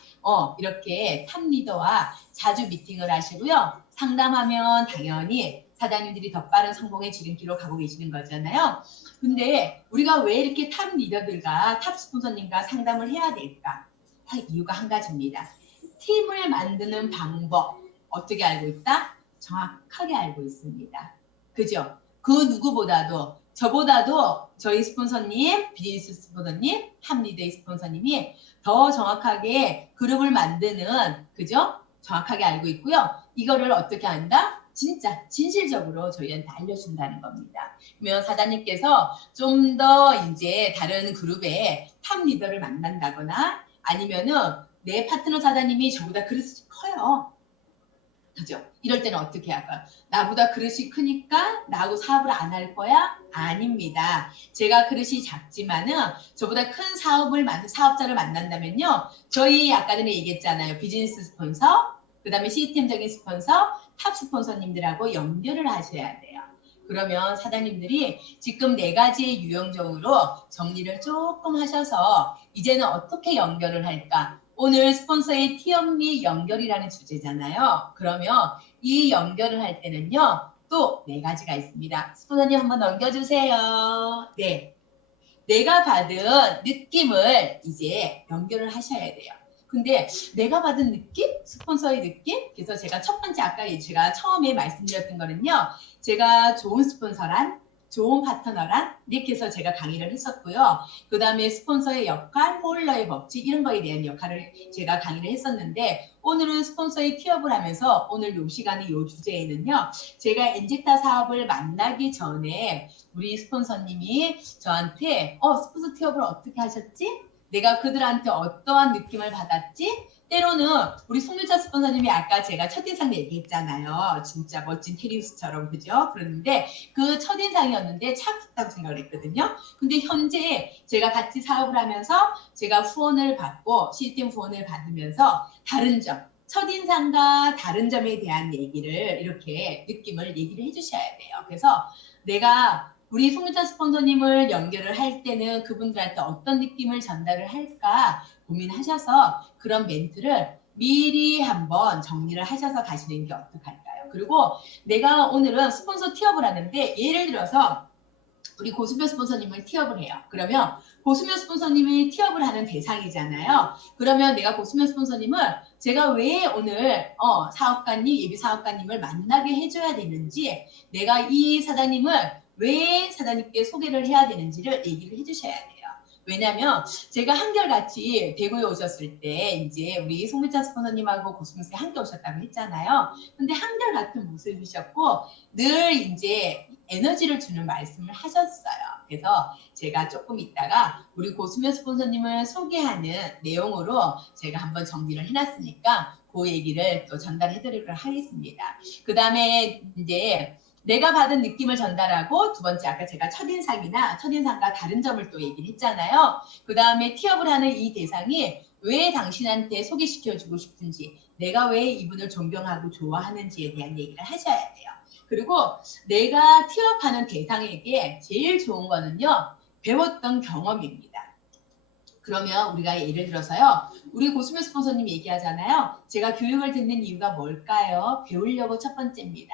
이렇게 탑 리더와 자주 미팅을 하시고요. 상담하면 당연히 사장님들이 더 빠른 성공의 지름길로 가고 계시는 거잖아요. 근데 우리가 왜 이렇게 탑 리더들과 탑 스폰서님과 상담을 해야 될까? 딱 이유가 한 가지입니다. 팀을 만드는 방법 어떻게 알고 있다? 정확하게 알고 있습니다. 그죠? 그 누구보다도 저보다도 저희 스폰서님, 비즈니스 스폰서님, 탑리더의 스폰서님이 더 정확하게 그룹을 만드는 그죠? 정확하게 알고 있고요. 이거를 어떻게 한다? 진짜 진실적으로 저희한테 알려준다는 겁니다. 그러면 사장님께서 좀 더 이제 다른 그룹의 탑 리더를 만난다거나 아니면은 내 파트너 사장님이 저보다 그릇이 커요. 그죠? 이럴 때는 어떻게 할까요? 나보다 그릇이 크니까 나하고 사업을 안 할 거야? 아닙니다. 제가 그릇이 작지만은 저보다 큰 사업자를 만난다면요. 저희 아까 전에 얘기했잖아요. 비즈니스 스폰서, 그 다음에 시스템적인 스폰서, 탑 스폰서님들하고 연결을 하셔야 돼요. 그러면 사장님들이 지금 4가지의 유형적으로 정리를 조금 하셔서 이제는 어떻게 연결을 할까? 오늘 스폰서의 티업 및 연결이라는 주제잖아요. 그러면 이 연결을 할 때는요. 또 4가지가 있습니다. 스폰서님 한번 넘겨주세요. 네. 내가 받은 느낌을 이제 연결을 하셔야 돼요. 근데 내가 받은 느낌? 스폰서의 느낌? 그래서 제가 첫 번째 아까 제가 처음에 말씀드렸던 거는요. 제가 좋은 스폰서란 좋은 파트너란 이렇게 해서 제가 강의를 했었고요. 그 다음에 스폰서의 역할, 홀러의 법칙 이런 거에 대한 역할을 제가 강의를 했었는데 오늘은 스폰서의 티업을 하면서 오늘 요 시간에 요 주제에는요. 제가 엔제타 사업을 만나기 전에 우리 스폰서님이 저한테 스폰서 티업을 어떻게 하셨지? 내가 그들한테 어떠한 느낌을 받았지? 때로는 우리 송유자 스폰서님이 아까 제가 첫인상 얘기했잖아요. 진짜 멋진 테리우스처럼 그죠? 그런데 그 첫인상이었는데 차갑다고 생각을 했거든요. 근데 현재 제가 같이 사업을 하면서 제가 후원을 받고 시스템 후원을 받으면서 다른 점 첫인상과 다른 점에 대한 얘기를 이렇게 느낌을 얘기를 해주셔야 돼요. 그래서 내가 우리 송유자 스폰서님을 연결을 할 때는 그분들한테 어떤 느낌을 전달을 할까 고민하셔서 그런 멘트를 미리 한번 정리를 하셔서 가시는 게 어떡할까요? 그리고 내가 오늘은 스폰서 티업을 하는데 예를 들어서 우리 고수표 스폰서님을 티업을 해요. 그러면 고수표 스폰서님이 티업을 하는 대상이잖아요. 그러면 내가 고수표 스폰서님을 제가 왜 오늘 사업가님, 예비 사업가님을 만나게 해줘야 되는지 내가 이 사장님을 왜 사장님께 소개를 해야 되는지를 얘기를 해주셔야 돼요. 왜냐면 제가 한결같이 대구에 오셨을 때 이제 우리 송미찬 스폰서님하고 고수표 씨 함께 오셨다고 했잖아요. 근데 한결같은 모습이셨고 늘 이제 에너지를 주는 말씀을 하셨어요. 그래서 제가 조금 있다가 우리 고수표 스폰서님을 소개하는 내용으로 제가 한번 정리를 해놨으니까 그 얘기를 또 전달해 드리도록 하겠습니다. 그 다음에 이제 내가 받은 느낌을 전달하고 두 번째 아까 제가 첫인상과 다른 점을 또 얘기를 했잖아요. 그 다음에 티업을 하는 이 대상이 왜 당신한테 소개시켜주고 싶은지 내가 왜 이분을 존경하고 좋아하는지에 대한 얘기를 하셔야 돼요. 그리고 내가 티업하는 대상에게 제일 좋은 거는요. 배웠던 경험입니다. 그러면 우리가 예를 들어서요. 우리 고수표 스폰서님 얘기하잖아요. 제가 교육을 듣는 이유가 뭘까요? 배우려고 첫 번째입니다.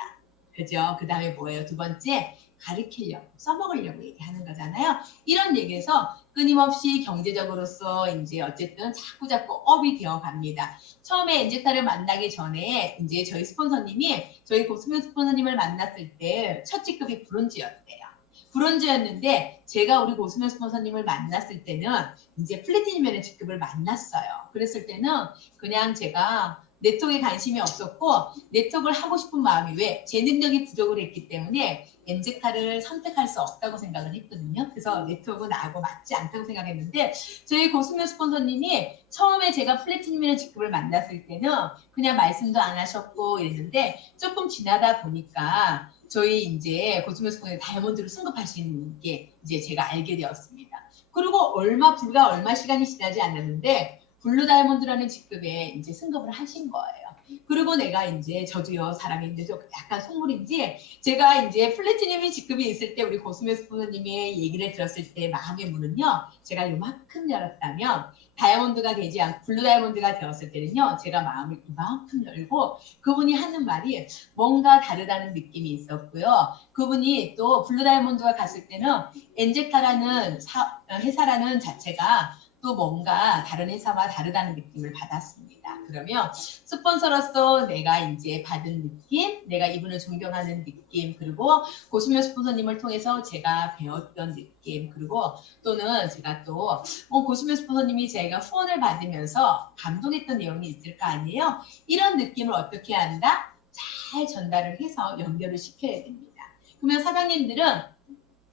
그죠? 그 다음에 뭐예요? 두 번째, 가르치려고, 써먹으려고 얘기하는 거잖아요. 이런 얘기에서 끊임없이 경제적으로서 이제 어쨌든 자꾸자꾸 업이 되어 갑니다. 처음에 엔제타를 만나기 전에 이제 저희 스폰서님이 저희 고수표 스폰서님을 만났을 때 첫 직급이 브론즈였대요. 브론즈였는데 제가 우리 고수표 스폰서님을 만났을 때는 이제 플래티늄이라는 직급을 만났어요. 그랬을 때는 그냥 제가 네트워크에 관심이 없었고 네트워크를 하고 싶은 마음이 왜 제 능력이 부족을 했기 때문에 엔제카를 선택할 수 없다고 생각을 했거든요. 그래서 네트워크 나하고 맞지 않다고 생각했는데 저희 고수표 스폰서님이 처음에 제가 플래티늄이라는 직급을 만났을 때는 그냥 말씀도 안 하셨고 이랬는데 조금 지나다 보니까 저희 이제 고수표 스폰서님 다이아몬드로 승급하신 게 이제 제가 알게 되었습니다. 그리고 불과 얼마 시간이 지나지 않았는데 블루 다이아몬드라는 직급에 이제 승급을 하신 거예요. 그리고 내가 이제 저도요 사람이 이제 좀 약간 속물인지 제가 이제 플래티늄이 직급이 있을 때 우리 고수미 스포너님의 얘기를 들었을 때 마음의 문은요 제가 요만큼 열었다면 다이아몬드가 되지 않고 블루 다이아몬드가 되었을 때는요 제가 마음을 이만큼 열고 그분이 하는 말이 뭔가 다르다는 느낌이 있었고요. 그분이 또 블루 다이아몬드가 갔을 때는 엔젝타라는 회사라는 자체가 또 뭔가 다른 회사와 다르다는 느낌을 받았습니다. 그러면 스폰서로서 내가 이제 받은 느낌, 내가 이분을 존경하는 느낌, 그리고 고수명 스폰서님을 통해서 제가 배웠던 느낌, 그리고 또는 제가 또 고수명 스폰서님이 제가 후원을 받으면서 감동했던 내용이 있을 거 아니에요? 이런 느낌을 어떻게 한다? 잘 전달을 해서 연결을 시켜야 됩니다. 그러면 사장님들은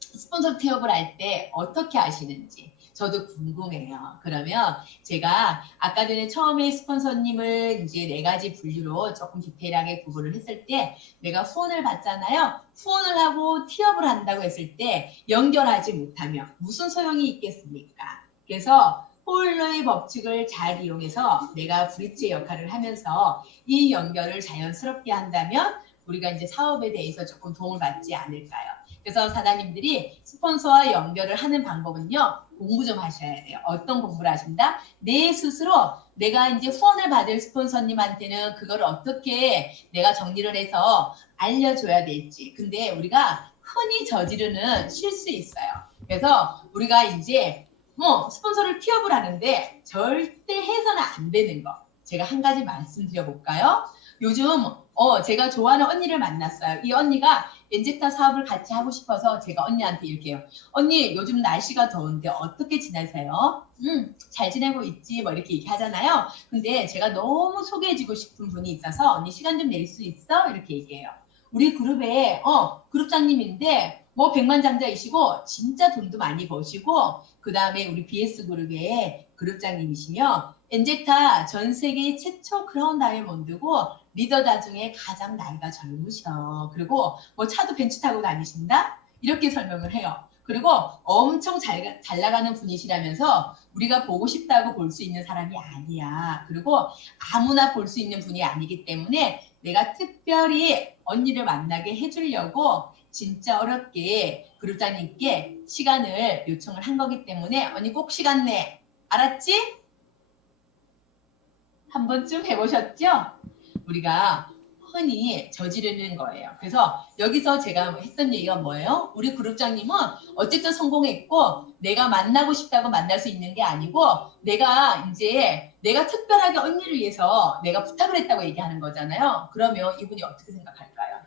스폰서 태업을 할 때 어떻게 하시는지 저도 궁금해요. 그러면 제가 아까 전에 처음에 스폰서님을 이제 4가지 분류로 조금 디테일하게 구분을 했을 때 내가 후원을 받잖아요. 후원을 하고 티업을 한다고 했을 때 연결하지 못하면 무슨 소용이 있겠습니까? 그래서 홀러의 법칙을 잘 이용해서 내가 브릿지의 역할을 하면서 이 연결을 자연스럽게 한다면 우리가 이제 사업에 대해서 조금 도움을 받지 않을까요? 그래서 사장님들이 스폰서와 연결을 하는 방법은요. 공부 좀 하셔야 돼요. 어떤 공부를 하신다? 내 스스로 내가 이제 후원을 받을 스폰서님한테는 그걸 어떻게 내가 정리를 해서 알려줘야 될지. 근데 우리가 흔히 저지르는 실수 있어요. 그래서 우리가 이제 스폰서를 티업을 하는데 절대 해서는 안 되는 거. 제가 한 가지 말씀드려볼까요? 요즘 제가 좋아하는 언니를 만났어요. 이 언니가 엔젝타 사업을 같이 하고 싶어서 제가 언니한테 이렇게 해요. 언니 요즘 날씨가 더운데 어떻게 지내세요? 잘 지내고 있지 뭐 이렇게 얘기하잖아요. 근데 제가 너무 소개해주고 싶은 분이 있어서 언니 시간 좀 낼 수 있어? 이렇게 얘기해요. 우리 그룹에 그룹장님인데 뭐 백만장자이시고 진짜 돈도 많이 버시고 그 다음에 우리 BS그룹의 그룹장님이시며 엔젝타 전 세계 최초 크라운 다이아몬드고 리더자 중에 가장 나이가 젊으셔. 그리고 뭐 차도 벤츠 타고 다니신다? 이렇게 설명을 해요. 그리고 엄청 잘 나가는 분이시라면서 우리가 보고 싶다고 볼 수 있는 사람이 아니야. 그리고 아무나 볼 수 있는 분이 아니기 때문에 내가 특별히 언니를 만나게 해주려고 진짜 어렵게 그룹장님께 시간을 요청을 한 거기 때문에 언니 꼭 시간 내. 알았지? 한 번쯤 해보셨죠? 우리가 흔히 저지르는 거예요. 그래서 여기서 제가 했던 얘기가 뭐예요? 우리 그룹장님은 어쨌든 성공했고 내가 만나고 싶다고 만날 수 있는 게 아니고 내가 특별하게 언니를 위해서 내가 부탁을 했다고 얘기하는 거잖아요. 그러면 이분이 어떻게 생각할까요?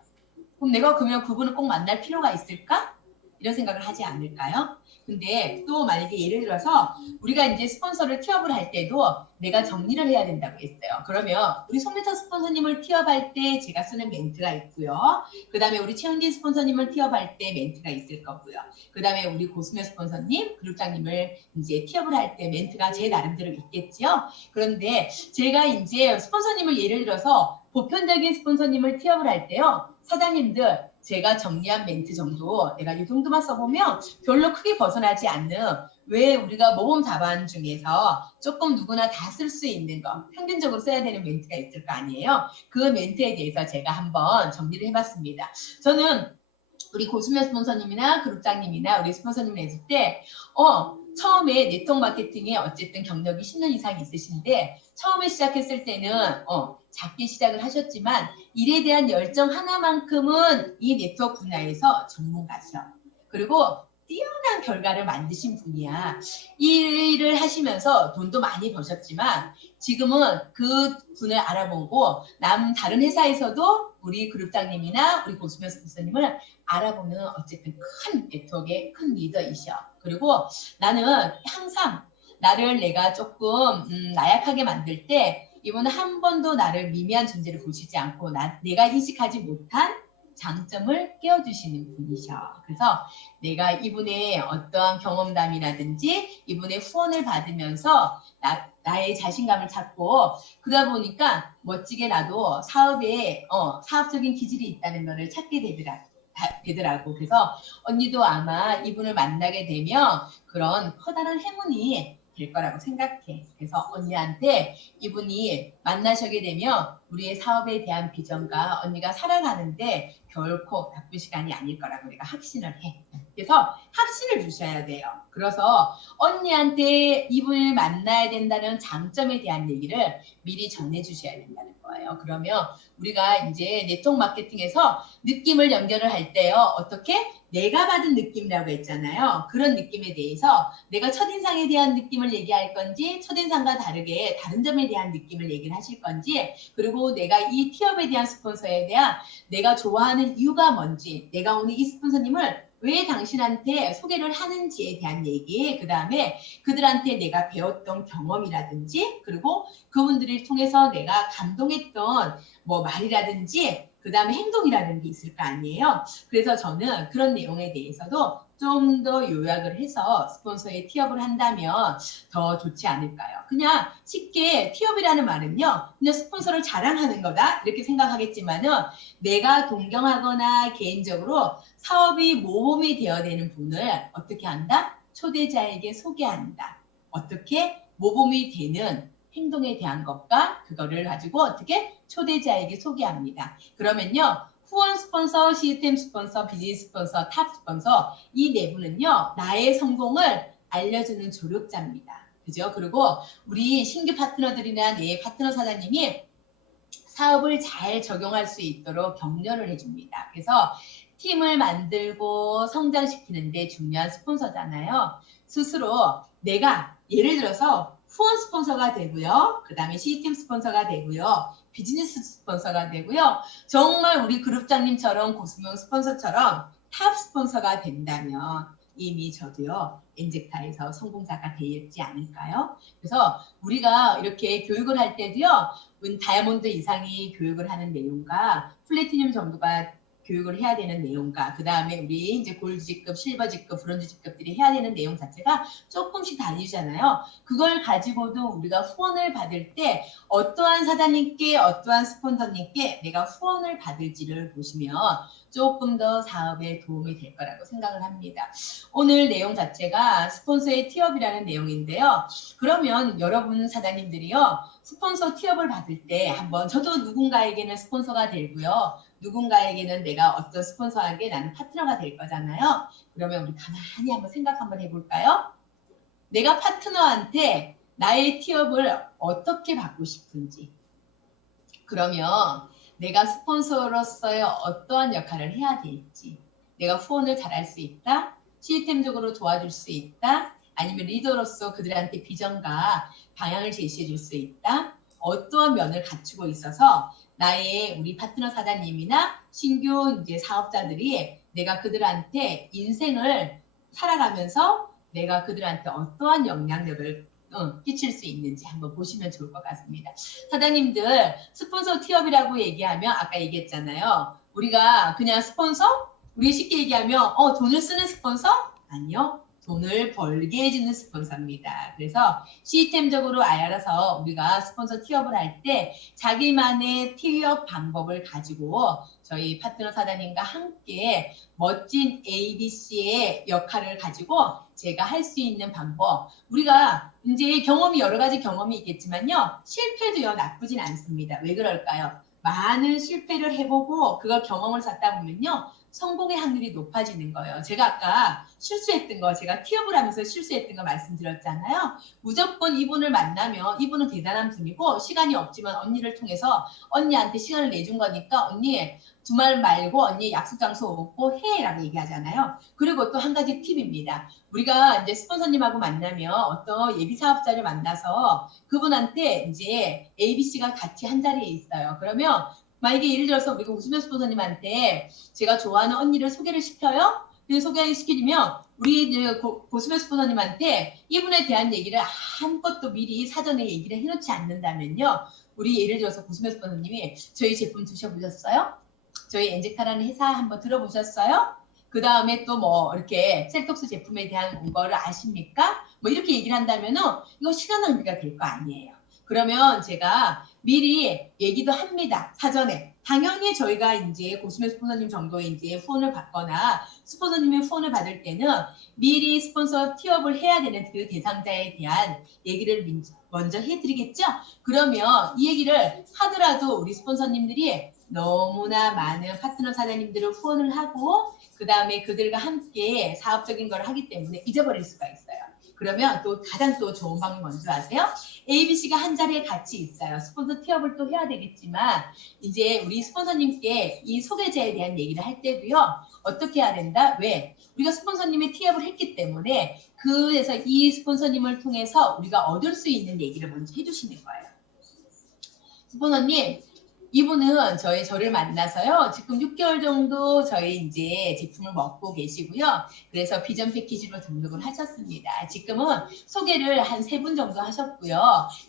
그러면 그분을 꼭 만날 필요가 있을까? 이런 생각을 하지 않을까요? 근데 또 만약에 예를 들어서 우리가 이제 스폰서를 티업을 할 때도 내가 정리를 해야 된다고 했어요. 그러면 우리 송미터 스폰서님을 티업할 때 제가 쓰는 멘트가 있고요. 그 다음에 우리 최은진 스폰서님을 티업할 때 멘트가 있을 거고요. 그 다음에 우리 고수며 스폰서님, 그룹장님을 이제 티업을 할 때 멘트가 제 나름대로 있겠지요. 그런데 제가 이제 스폰서님을 예를 들어서 보편적인 스폰서님을 티업을 할 때요. 사장님들 제가 정리한 멘트 정도 내가 이 정도만 써보면 별로 크게 벗어나지 않는 왜 우리가 모범 답안 중에서 조금 누구나 다 쓸 수 있는 거 평균적으로 써야 되는 멘트가 있을 거 아니에요. 그 멘트에 대해서 제가 한번 정리를 해봤습니다. 저는 우리 고수면 스폰서님이나 그룹장님이나 우리 스폰서님을 했을 때 처음에 네트워크 마케팅에 어쨌든 경력이 10년 이상 있으신데 처음에 시작했을 때는 작게 시작을 하셨지만 일에 대한 열정 하나만큼은 이 네트워크 분야에서 전문가셔. 그리고 뛰어난 결과를 만드신 분이야. 이 일을 하시면서 돈도 많이 버셨지만 지금은 그 분을 알아보고 다른 회사에서도 우리 그룹장님이나 우리 고수면 스폰서님을 알아보는 어쨌든 큰 네트워크의 큰 리더이셔. 그리고 나는 항상 나를 내가 조금 나약하게 만들 때 이분은 한 번도 나를 미미한 존재를 보시지 않고 내가 인식하지 못한 장점을 깨워주시는 분이셔. 그래서 내가 이분의 어떠한 경험담이라든지 이분의 후원을 받으면서 나의 자신감을 찾고 그러다 보니까 멋지게 나도 사업에 사업적인 기질이 있다는 것을 찾게 되더라고. 그래서 언니도 아마 이분을 만나게 되면 그런 커다란 행운이 될 거라고 생각해. 그래서 언니한테 이분이 만나시게 되면 우리의 사업에 대한 비전과 언니가 살아가는데 결코 나쁜 시간이 아닐 거라고 내가 확신을 해. 그래서 확신을 주셔야 돼요. 그래서 언니한테 이분을 만나야 된다는 장점에 대한 얘기를 미리 전해주셔야 된다는 거예요. 그러면 우리가 이제 네트워크 마케팅에서 느낌을 연결을 할 때요. 어떻게? 내가 받은 느낌이라고 했잖아요. 그런 느낌에 대해서 내가 첫인상에 대한 느낌을 얘기할 건지 첫인상과 다르게 다른 점에 대한 느낌을 얘기를 하실 건지 그리고 내가 이 티업에 대한 스폰서에 대한 내가 좋아하는 이유가 뭔지 내가 오늘 이 스폰서님을 왜 당신한테 소개를 하는지에 대한 얘기 그 다음에 그들한테 내가 배웠던 경험이라든지 그리고 그분들을 통해서 내가 감동했던 뭐 말이라든지 그 다음에 행동이라는 게 있을 거 아니에요. 그래서 저는 그런 내용에 대해서도 좀 더 요약을 해서 스폰서에 티업을 한다면 더 좋지 않을까요? 그냥 쉽게 티업이라는 말은요. 그냥 스폰서를 자랑하는 거다 이렇게 생각하겠지만은 내가 동경하거나 개인적으로 사업이 모범이 되어야 되는 분을 어떻게 한다? 초대자에게 소개한다. 어떻게 모범이 되는 행동에 대한 것과 그거를 가지고 어떻게 초대자에게 소개합니다. 그러면요. 후원 스폰서, 시스템 스폰서, 비즈니스 스폰서, 탑 스폰서 이 내부는요. 나의 성공을 알려주는 조력자입니다. 그죠? 그리고 우리 신규 파트너들이나 내 파트너 사장님이 사업을 잘 적용할 수 있도록 격려를 해줍니다. 그래서 팀을 만들고 성장시키는 데 중요한 스폰서잖아요. 스스로 내가 예를 들어서 후원 스폰서가 되고요. 그 다음에 시스템 스폰서가 되고요. 비즈니스 스폰서가 되고요. 정말 우리 그룹장님처럼 고수명 스폰서처럼 탑 스폰서가 된다면 이미 저도요. 엔젝타에서 성공자가 되지 않을까요? 그래서 우리가 이렇게 교육을 할 때도요. 다이아몬드 이상이 교육을 하는 내용과 플래티늄 정도가 교육을 해야 되는 내용과 그 다음에 우리 이제 골드직급, 실버직급, 브론즈직급들이 해야 되는 내용 자체가 조금씩 다르잖아요. 그걸 가지고도 우리가 후원을 받을 때 어떠한 사장님께 어떠한 스폰서님께 내가 후원을 받을지를 보시면 조금 더 사업에 도움이 될 거라고 생각을 합니다. 오늘 내용 자체가 스폰서의 티업이라는 내용인데요. 그러면 여러분 사장님들이요. 스폰서 티업을 받을 때 한번 저도 누군가에게는 스폰서가 되고요. 누군가에게는 내가 어떤 스폰서에게 나는 파트너가 될 거잖아요. 그러면 우리 가만히 한번 생각 한번 해볼까요? 내가 파트너한테 나의 티업을 어떻게 받고 싶은지 그러면 내가 스폰서로서의 어떠한 역할을 해야 될지 내가 후원을 잘할 수 있다? 시스템적으로 도와줄 수 있다? 아니면 리더로서 그들한테 비전과 방향을 제시해 줄 수 있다? 어떠한 면을 갖추고 있어서 나의 우리 파트너 사장님이나 신규 이제 사업자들이 내가 그들한테 인생을 살아가면서 내가 그들한테 어떠한 영향력을 끼칠 수 있는지 한번 보시면 좋을 것 같습니다. 사장님들 스폰서 티업이라고 얘기하면 아까 얘기했잖아요. 우리가 그냥 스폰서? 우리 쉽게 얘기하면 돈을 쓰는 스폰서? 아니요. 돈을 벌게 해주는 스폰서입니다. 그래서 시스템적으로 알아서 우리가 스폰서 티업을 할 때 자기만의 티업 방법을 가지고 저희 파트너 사장님과 함께 멋진 ABC의 역할을 가지고 제가 할 수 있는 방법 우리가 이제 경험이 여러 가지 경험이 있겠지만요. 실패도요 나쁘진 않습니다. 왜 그럴까요? 많은 실패를 해보고 그걸 경험을 쌓다 보면요. 성공의 확률이 높아지는 거예요. 제가 아까 실수했던 거, 제가 티업을 하면서 실수했던 거 말씀드렸잖아요. 무조건 이분을 만나면 이분은 대단한 분이고 시간이 없지만 언니를 통해서 언니한테 시간을 내준 거니까 언니 주말 말고 언니 약속 장소 없고 해라고 얘기하잖아요. 그리고 또 한 가지 팁입니다. 우리가 이제 스폰서님하고 만나면 어떤 예비 사업자를 만나서 그분한테 이제 ABC가 같이 한 자리에 있어요. 그러면 만약에 예를 들어서 우리가 웃으면 스폰서님한테 제가 좋아하는 언니를 소개를 시켜요. 그래서 소개를 시키면 우리 고수면 스폰서님한테 이분에 대한 얘기를 아무것도 미리 사전에 얘기를 해놓지 않는다면요. 우리 예를 들어서 고수면 스폰서님이 저희 제품 드셔보셨어요? 저희 엔젝타라는 회사 한번 들어보셨어요? 그 다음에 또 뭐 이렇게 셀톡스 제품에 대한 거를 아십니까? 뭐 이렇게 얘기를 한다면은 이거 시간 낭비가 될 거 아니에요. 그러면 제가 미리 얘기도 합니다. 사전에. 당연히 저희가 이제 고수매 스폰서님 정도의 이제 후원을 받거나 스폰서님의 후원을 받을 때는 미리 스폰서 티업을 해야 되는 그 대상자에 대한 얘기를 먼저 해드리겠죠? 그러면 이 얘기를 하더라도 우리 스폰서님들이 너무나 많은 파트너 사장님들을 후원을 하고 그 다음에 그들과 함께 사업적인 걸 하기 때문에 잊어버릴 수가 있어요. 그러면 또 가장 또 좋은 방법 먼저 아세요? ABC가 한 자리에 같이 있어요. 스폰서 티업을 또 해야 되겠지만 이제 우리 스폰서님께 이 소개자에 대한 얘기를 할 때도요. 어떻게 해야 된다? 왜? 우리가 스폰서님의 티업을 했기 때문에 그래서 이 스폰서님을 통해서 우리가 얻을 수 있는 얘기를 먼저 해주시는 거예요. 스폰서님, 이분은 저를 만나서요. 지금 6개월 정도 저희 이제 제품을 먹고 계시고요. 그래서 비전 패키지로 등록을 하셨습니다. 지금은 소개를 한 3분 정도 하셨고요.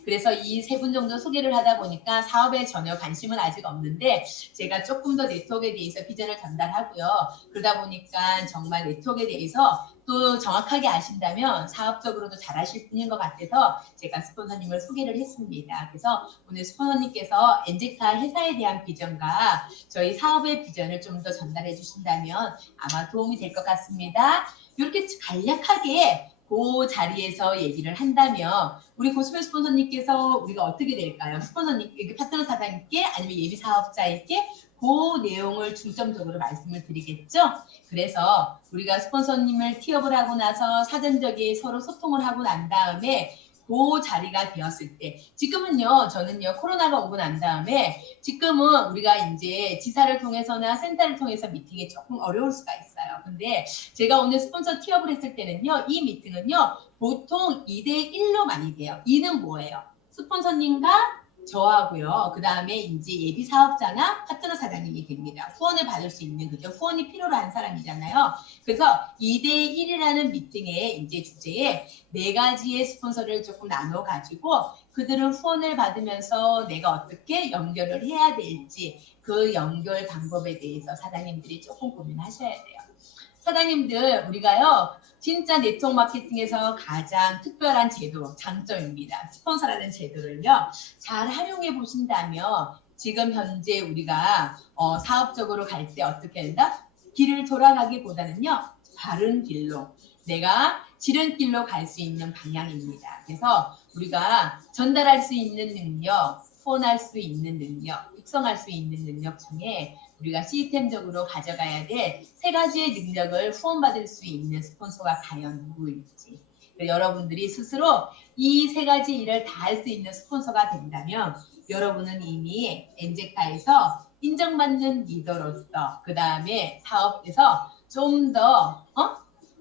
그래서 이 3분 정도 소개를 하다 보니까 사업에 전혀 관심은 아직 없는데 제가 조금 더 네트워크에 대해서 비전을 전달하고요. 그러다 보니까 정말 네트워크에 대해서 또 정확하게 아신다면 사업적으로도 잘하실 분인 것 같아서 제가 스폰서님을 소개를 했습니다. 그래서 오늘 스폰서님께서 엔젝타 회사에 대한 비전과 저희 사업의 비전을 좀 더 전달해 주신다면 아마 도움이 될 것 같습니다. 이렇게 간략하게 그 자리에서 얘기를 한다면 우리 고수별 스폰서님께서 우리가 어떻게 될까요? 스폰서님께, 파트너 사장님께 아니면 예비 사업자에게 그 내용을 중점적으로 말씀을 드리겠죠. 그래서 우리가 스폰서님을 티업을 하고 나서 사전적인 서로 소통을 하고 난 다음에 그 자리가 되었을 때 지금은요 저는요 코로나가 오고 난 다음에 지금은 우리가 이제 지사를 통해서나 센터를 통해서 미팅이 조금 어려울 수가 있어요. 근데 제가 오늘 스폰서 티업을 했을 때는요 이 미팅은요 보통 2대1로 많이 돼요. 2는 뭐예요? 스폰서님과 저하고요. 그 다음에 이제 예비 사업자나 파트너 사장님이 됩니다. 후원을 받을 수 있는 그죠? 후원이 필요로 한 사람이잖아요. 그래서 2대1이라는 미팅의 이제 주제에 4가지의 스폰서를 조금 나눠 가지고 그들은 후원을 받으면서 내가 어떻게 연결을 해야 될지 그 연결 방법에 대해서 사장님들이 조금 고민하셔야 돼요. 사장님들 우리가요. 진짜 네트워크 마케팅에서 가장 특별한 제도, 장점입니다. 스폰서라는 제도를요. 잘 활용해 보신다면 지금 현재 우리가 사업적으로 갈 때 어떻게 한다? 길을 돌아가기보다는요. 바른 길로 내가 지름길로 갈 수 있는 방향입니다. 그래서 우리가 전달할 수 있는 능력, 후원할 수 있는 능력, 육성할 수 있는 능력 중에 우리가 시스템적으로 가져가야 될 3가지의 능력을 후원받을 수 있는 스폰서가 과연 누구일지 여러분들이 스스로 이 3가지 일을 다 할 수 있는 스폰서가 된다면 여러분은 이미 엔젝타에서 인정받는 리더로서 그 다음에 사업에서 좀 더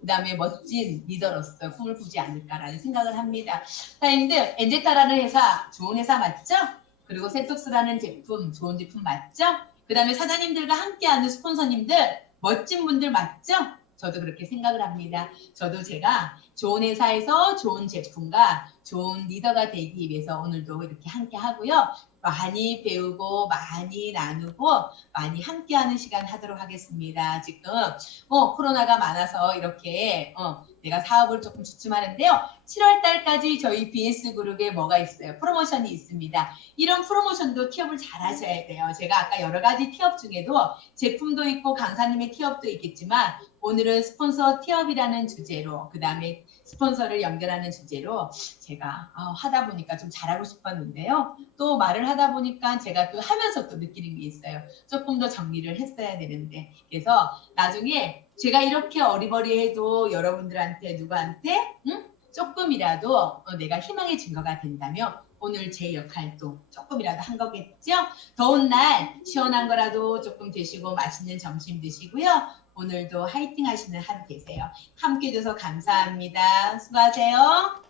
그 다음에 멋진 리더로서 꿈을 꾸지 않을까라는 생각을 합니다. 사장님들 엔젝타라는 회사 좋은 회사 맞죠? 그리고 세톡스라는 제품 좋은 제품 맞죠? 그 다음에 사장님들과 함께하는 스폰서님들 멋진 분들 맞죠? 저도 그렇게 생각을 합니다. 저도 제가 좋은 회사에서 좋은 제품과 좋은 리더가 되기 위해서 오늘도 이렇게 함께 하고요. 많이 배우고 많이 나누고 많이 함께하는 시간 하도록 하겠습니다. 지금 코로나가 많아서 이렇게 내가 사업을 조금 주춤하는데요. 7월 달까지 저희 BS 그룹에 뭐가 있어요? 프로모션이 있습니다. 이런 프로모션도 티업을 잘 하셔야 돼요. 제가 아까 여러 가지 티업 중에도 제품도 있고 강사님의 티업도 있겠지만 오늘은 스폰서 티업이라는 주제로 그 다음에 스폰서를 연결하는 주제로 제가 하다 보니까 좀 잘하고 싶었는데요. 또 말을 하다 보니까 제가 또 하면서 또 느끼는 게 있어요. 조금 더 정리를 했어야 되는데 그래서 나중에 제가 이렇게 어리버리해도 여러분들한테 누구한테 조금이라도 내가 희망의 증거가 된다면 오늘 제 역할도 조금이라도 한 거겠죠? 더운 날 시원한 거라도 조금 드시고 맛있는 점심 드시고요. 오늘도 화이팅 하시는 하루 되세요. 함께 해줘서 감사합니다. 수고하세요.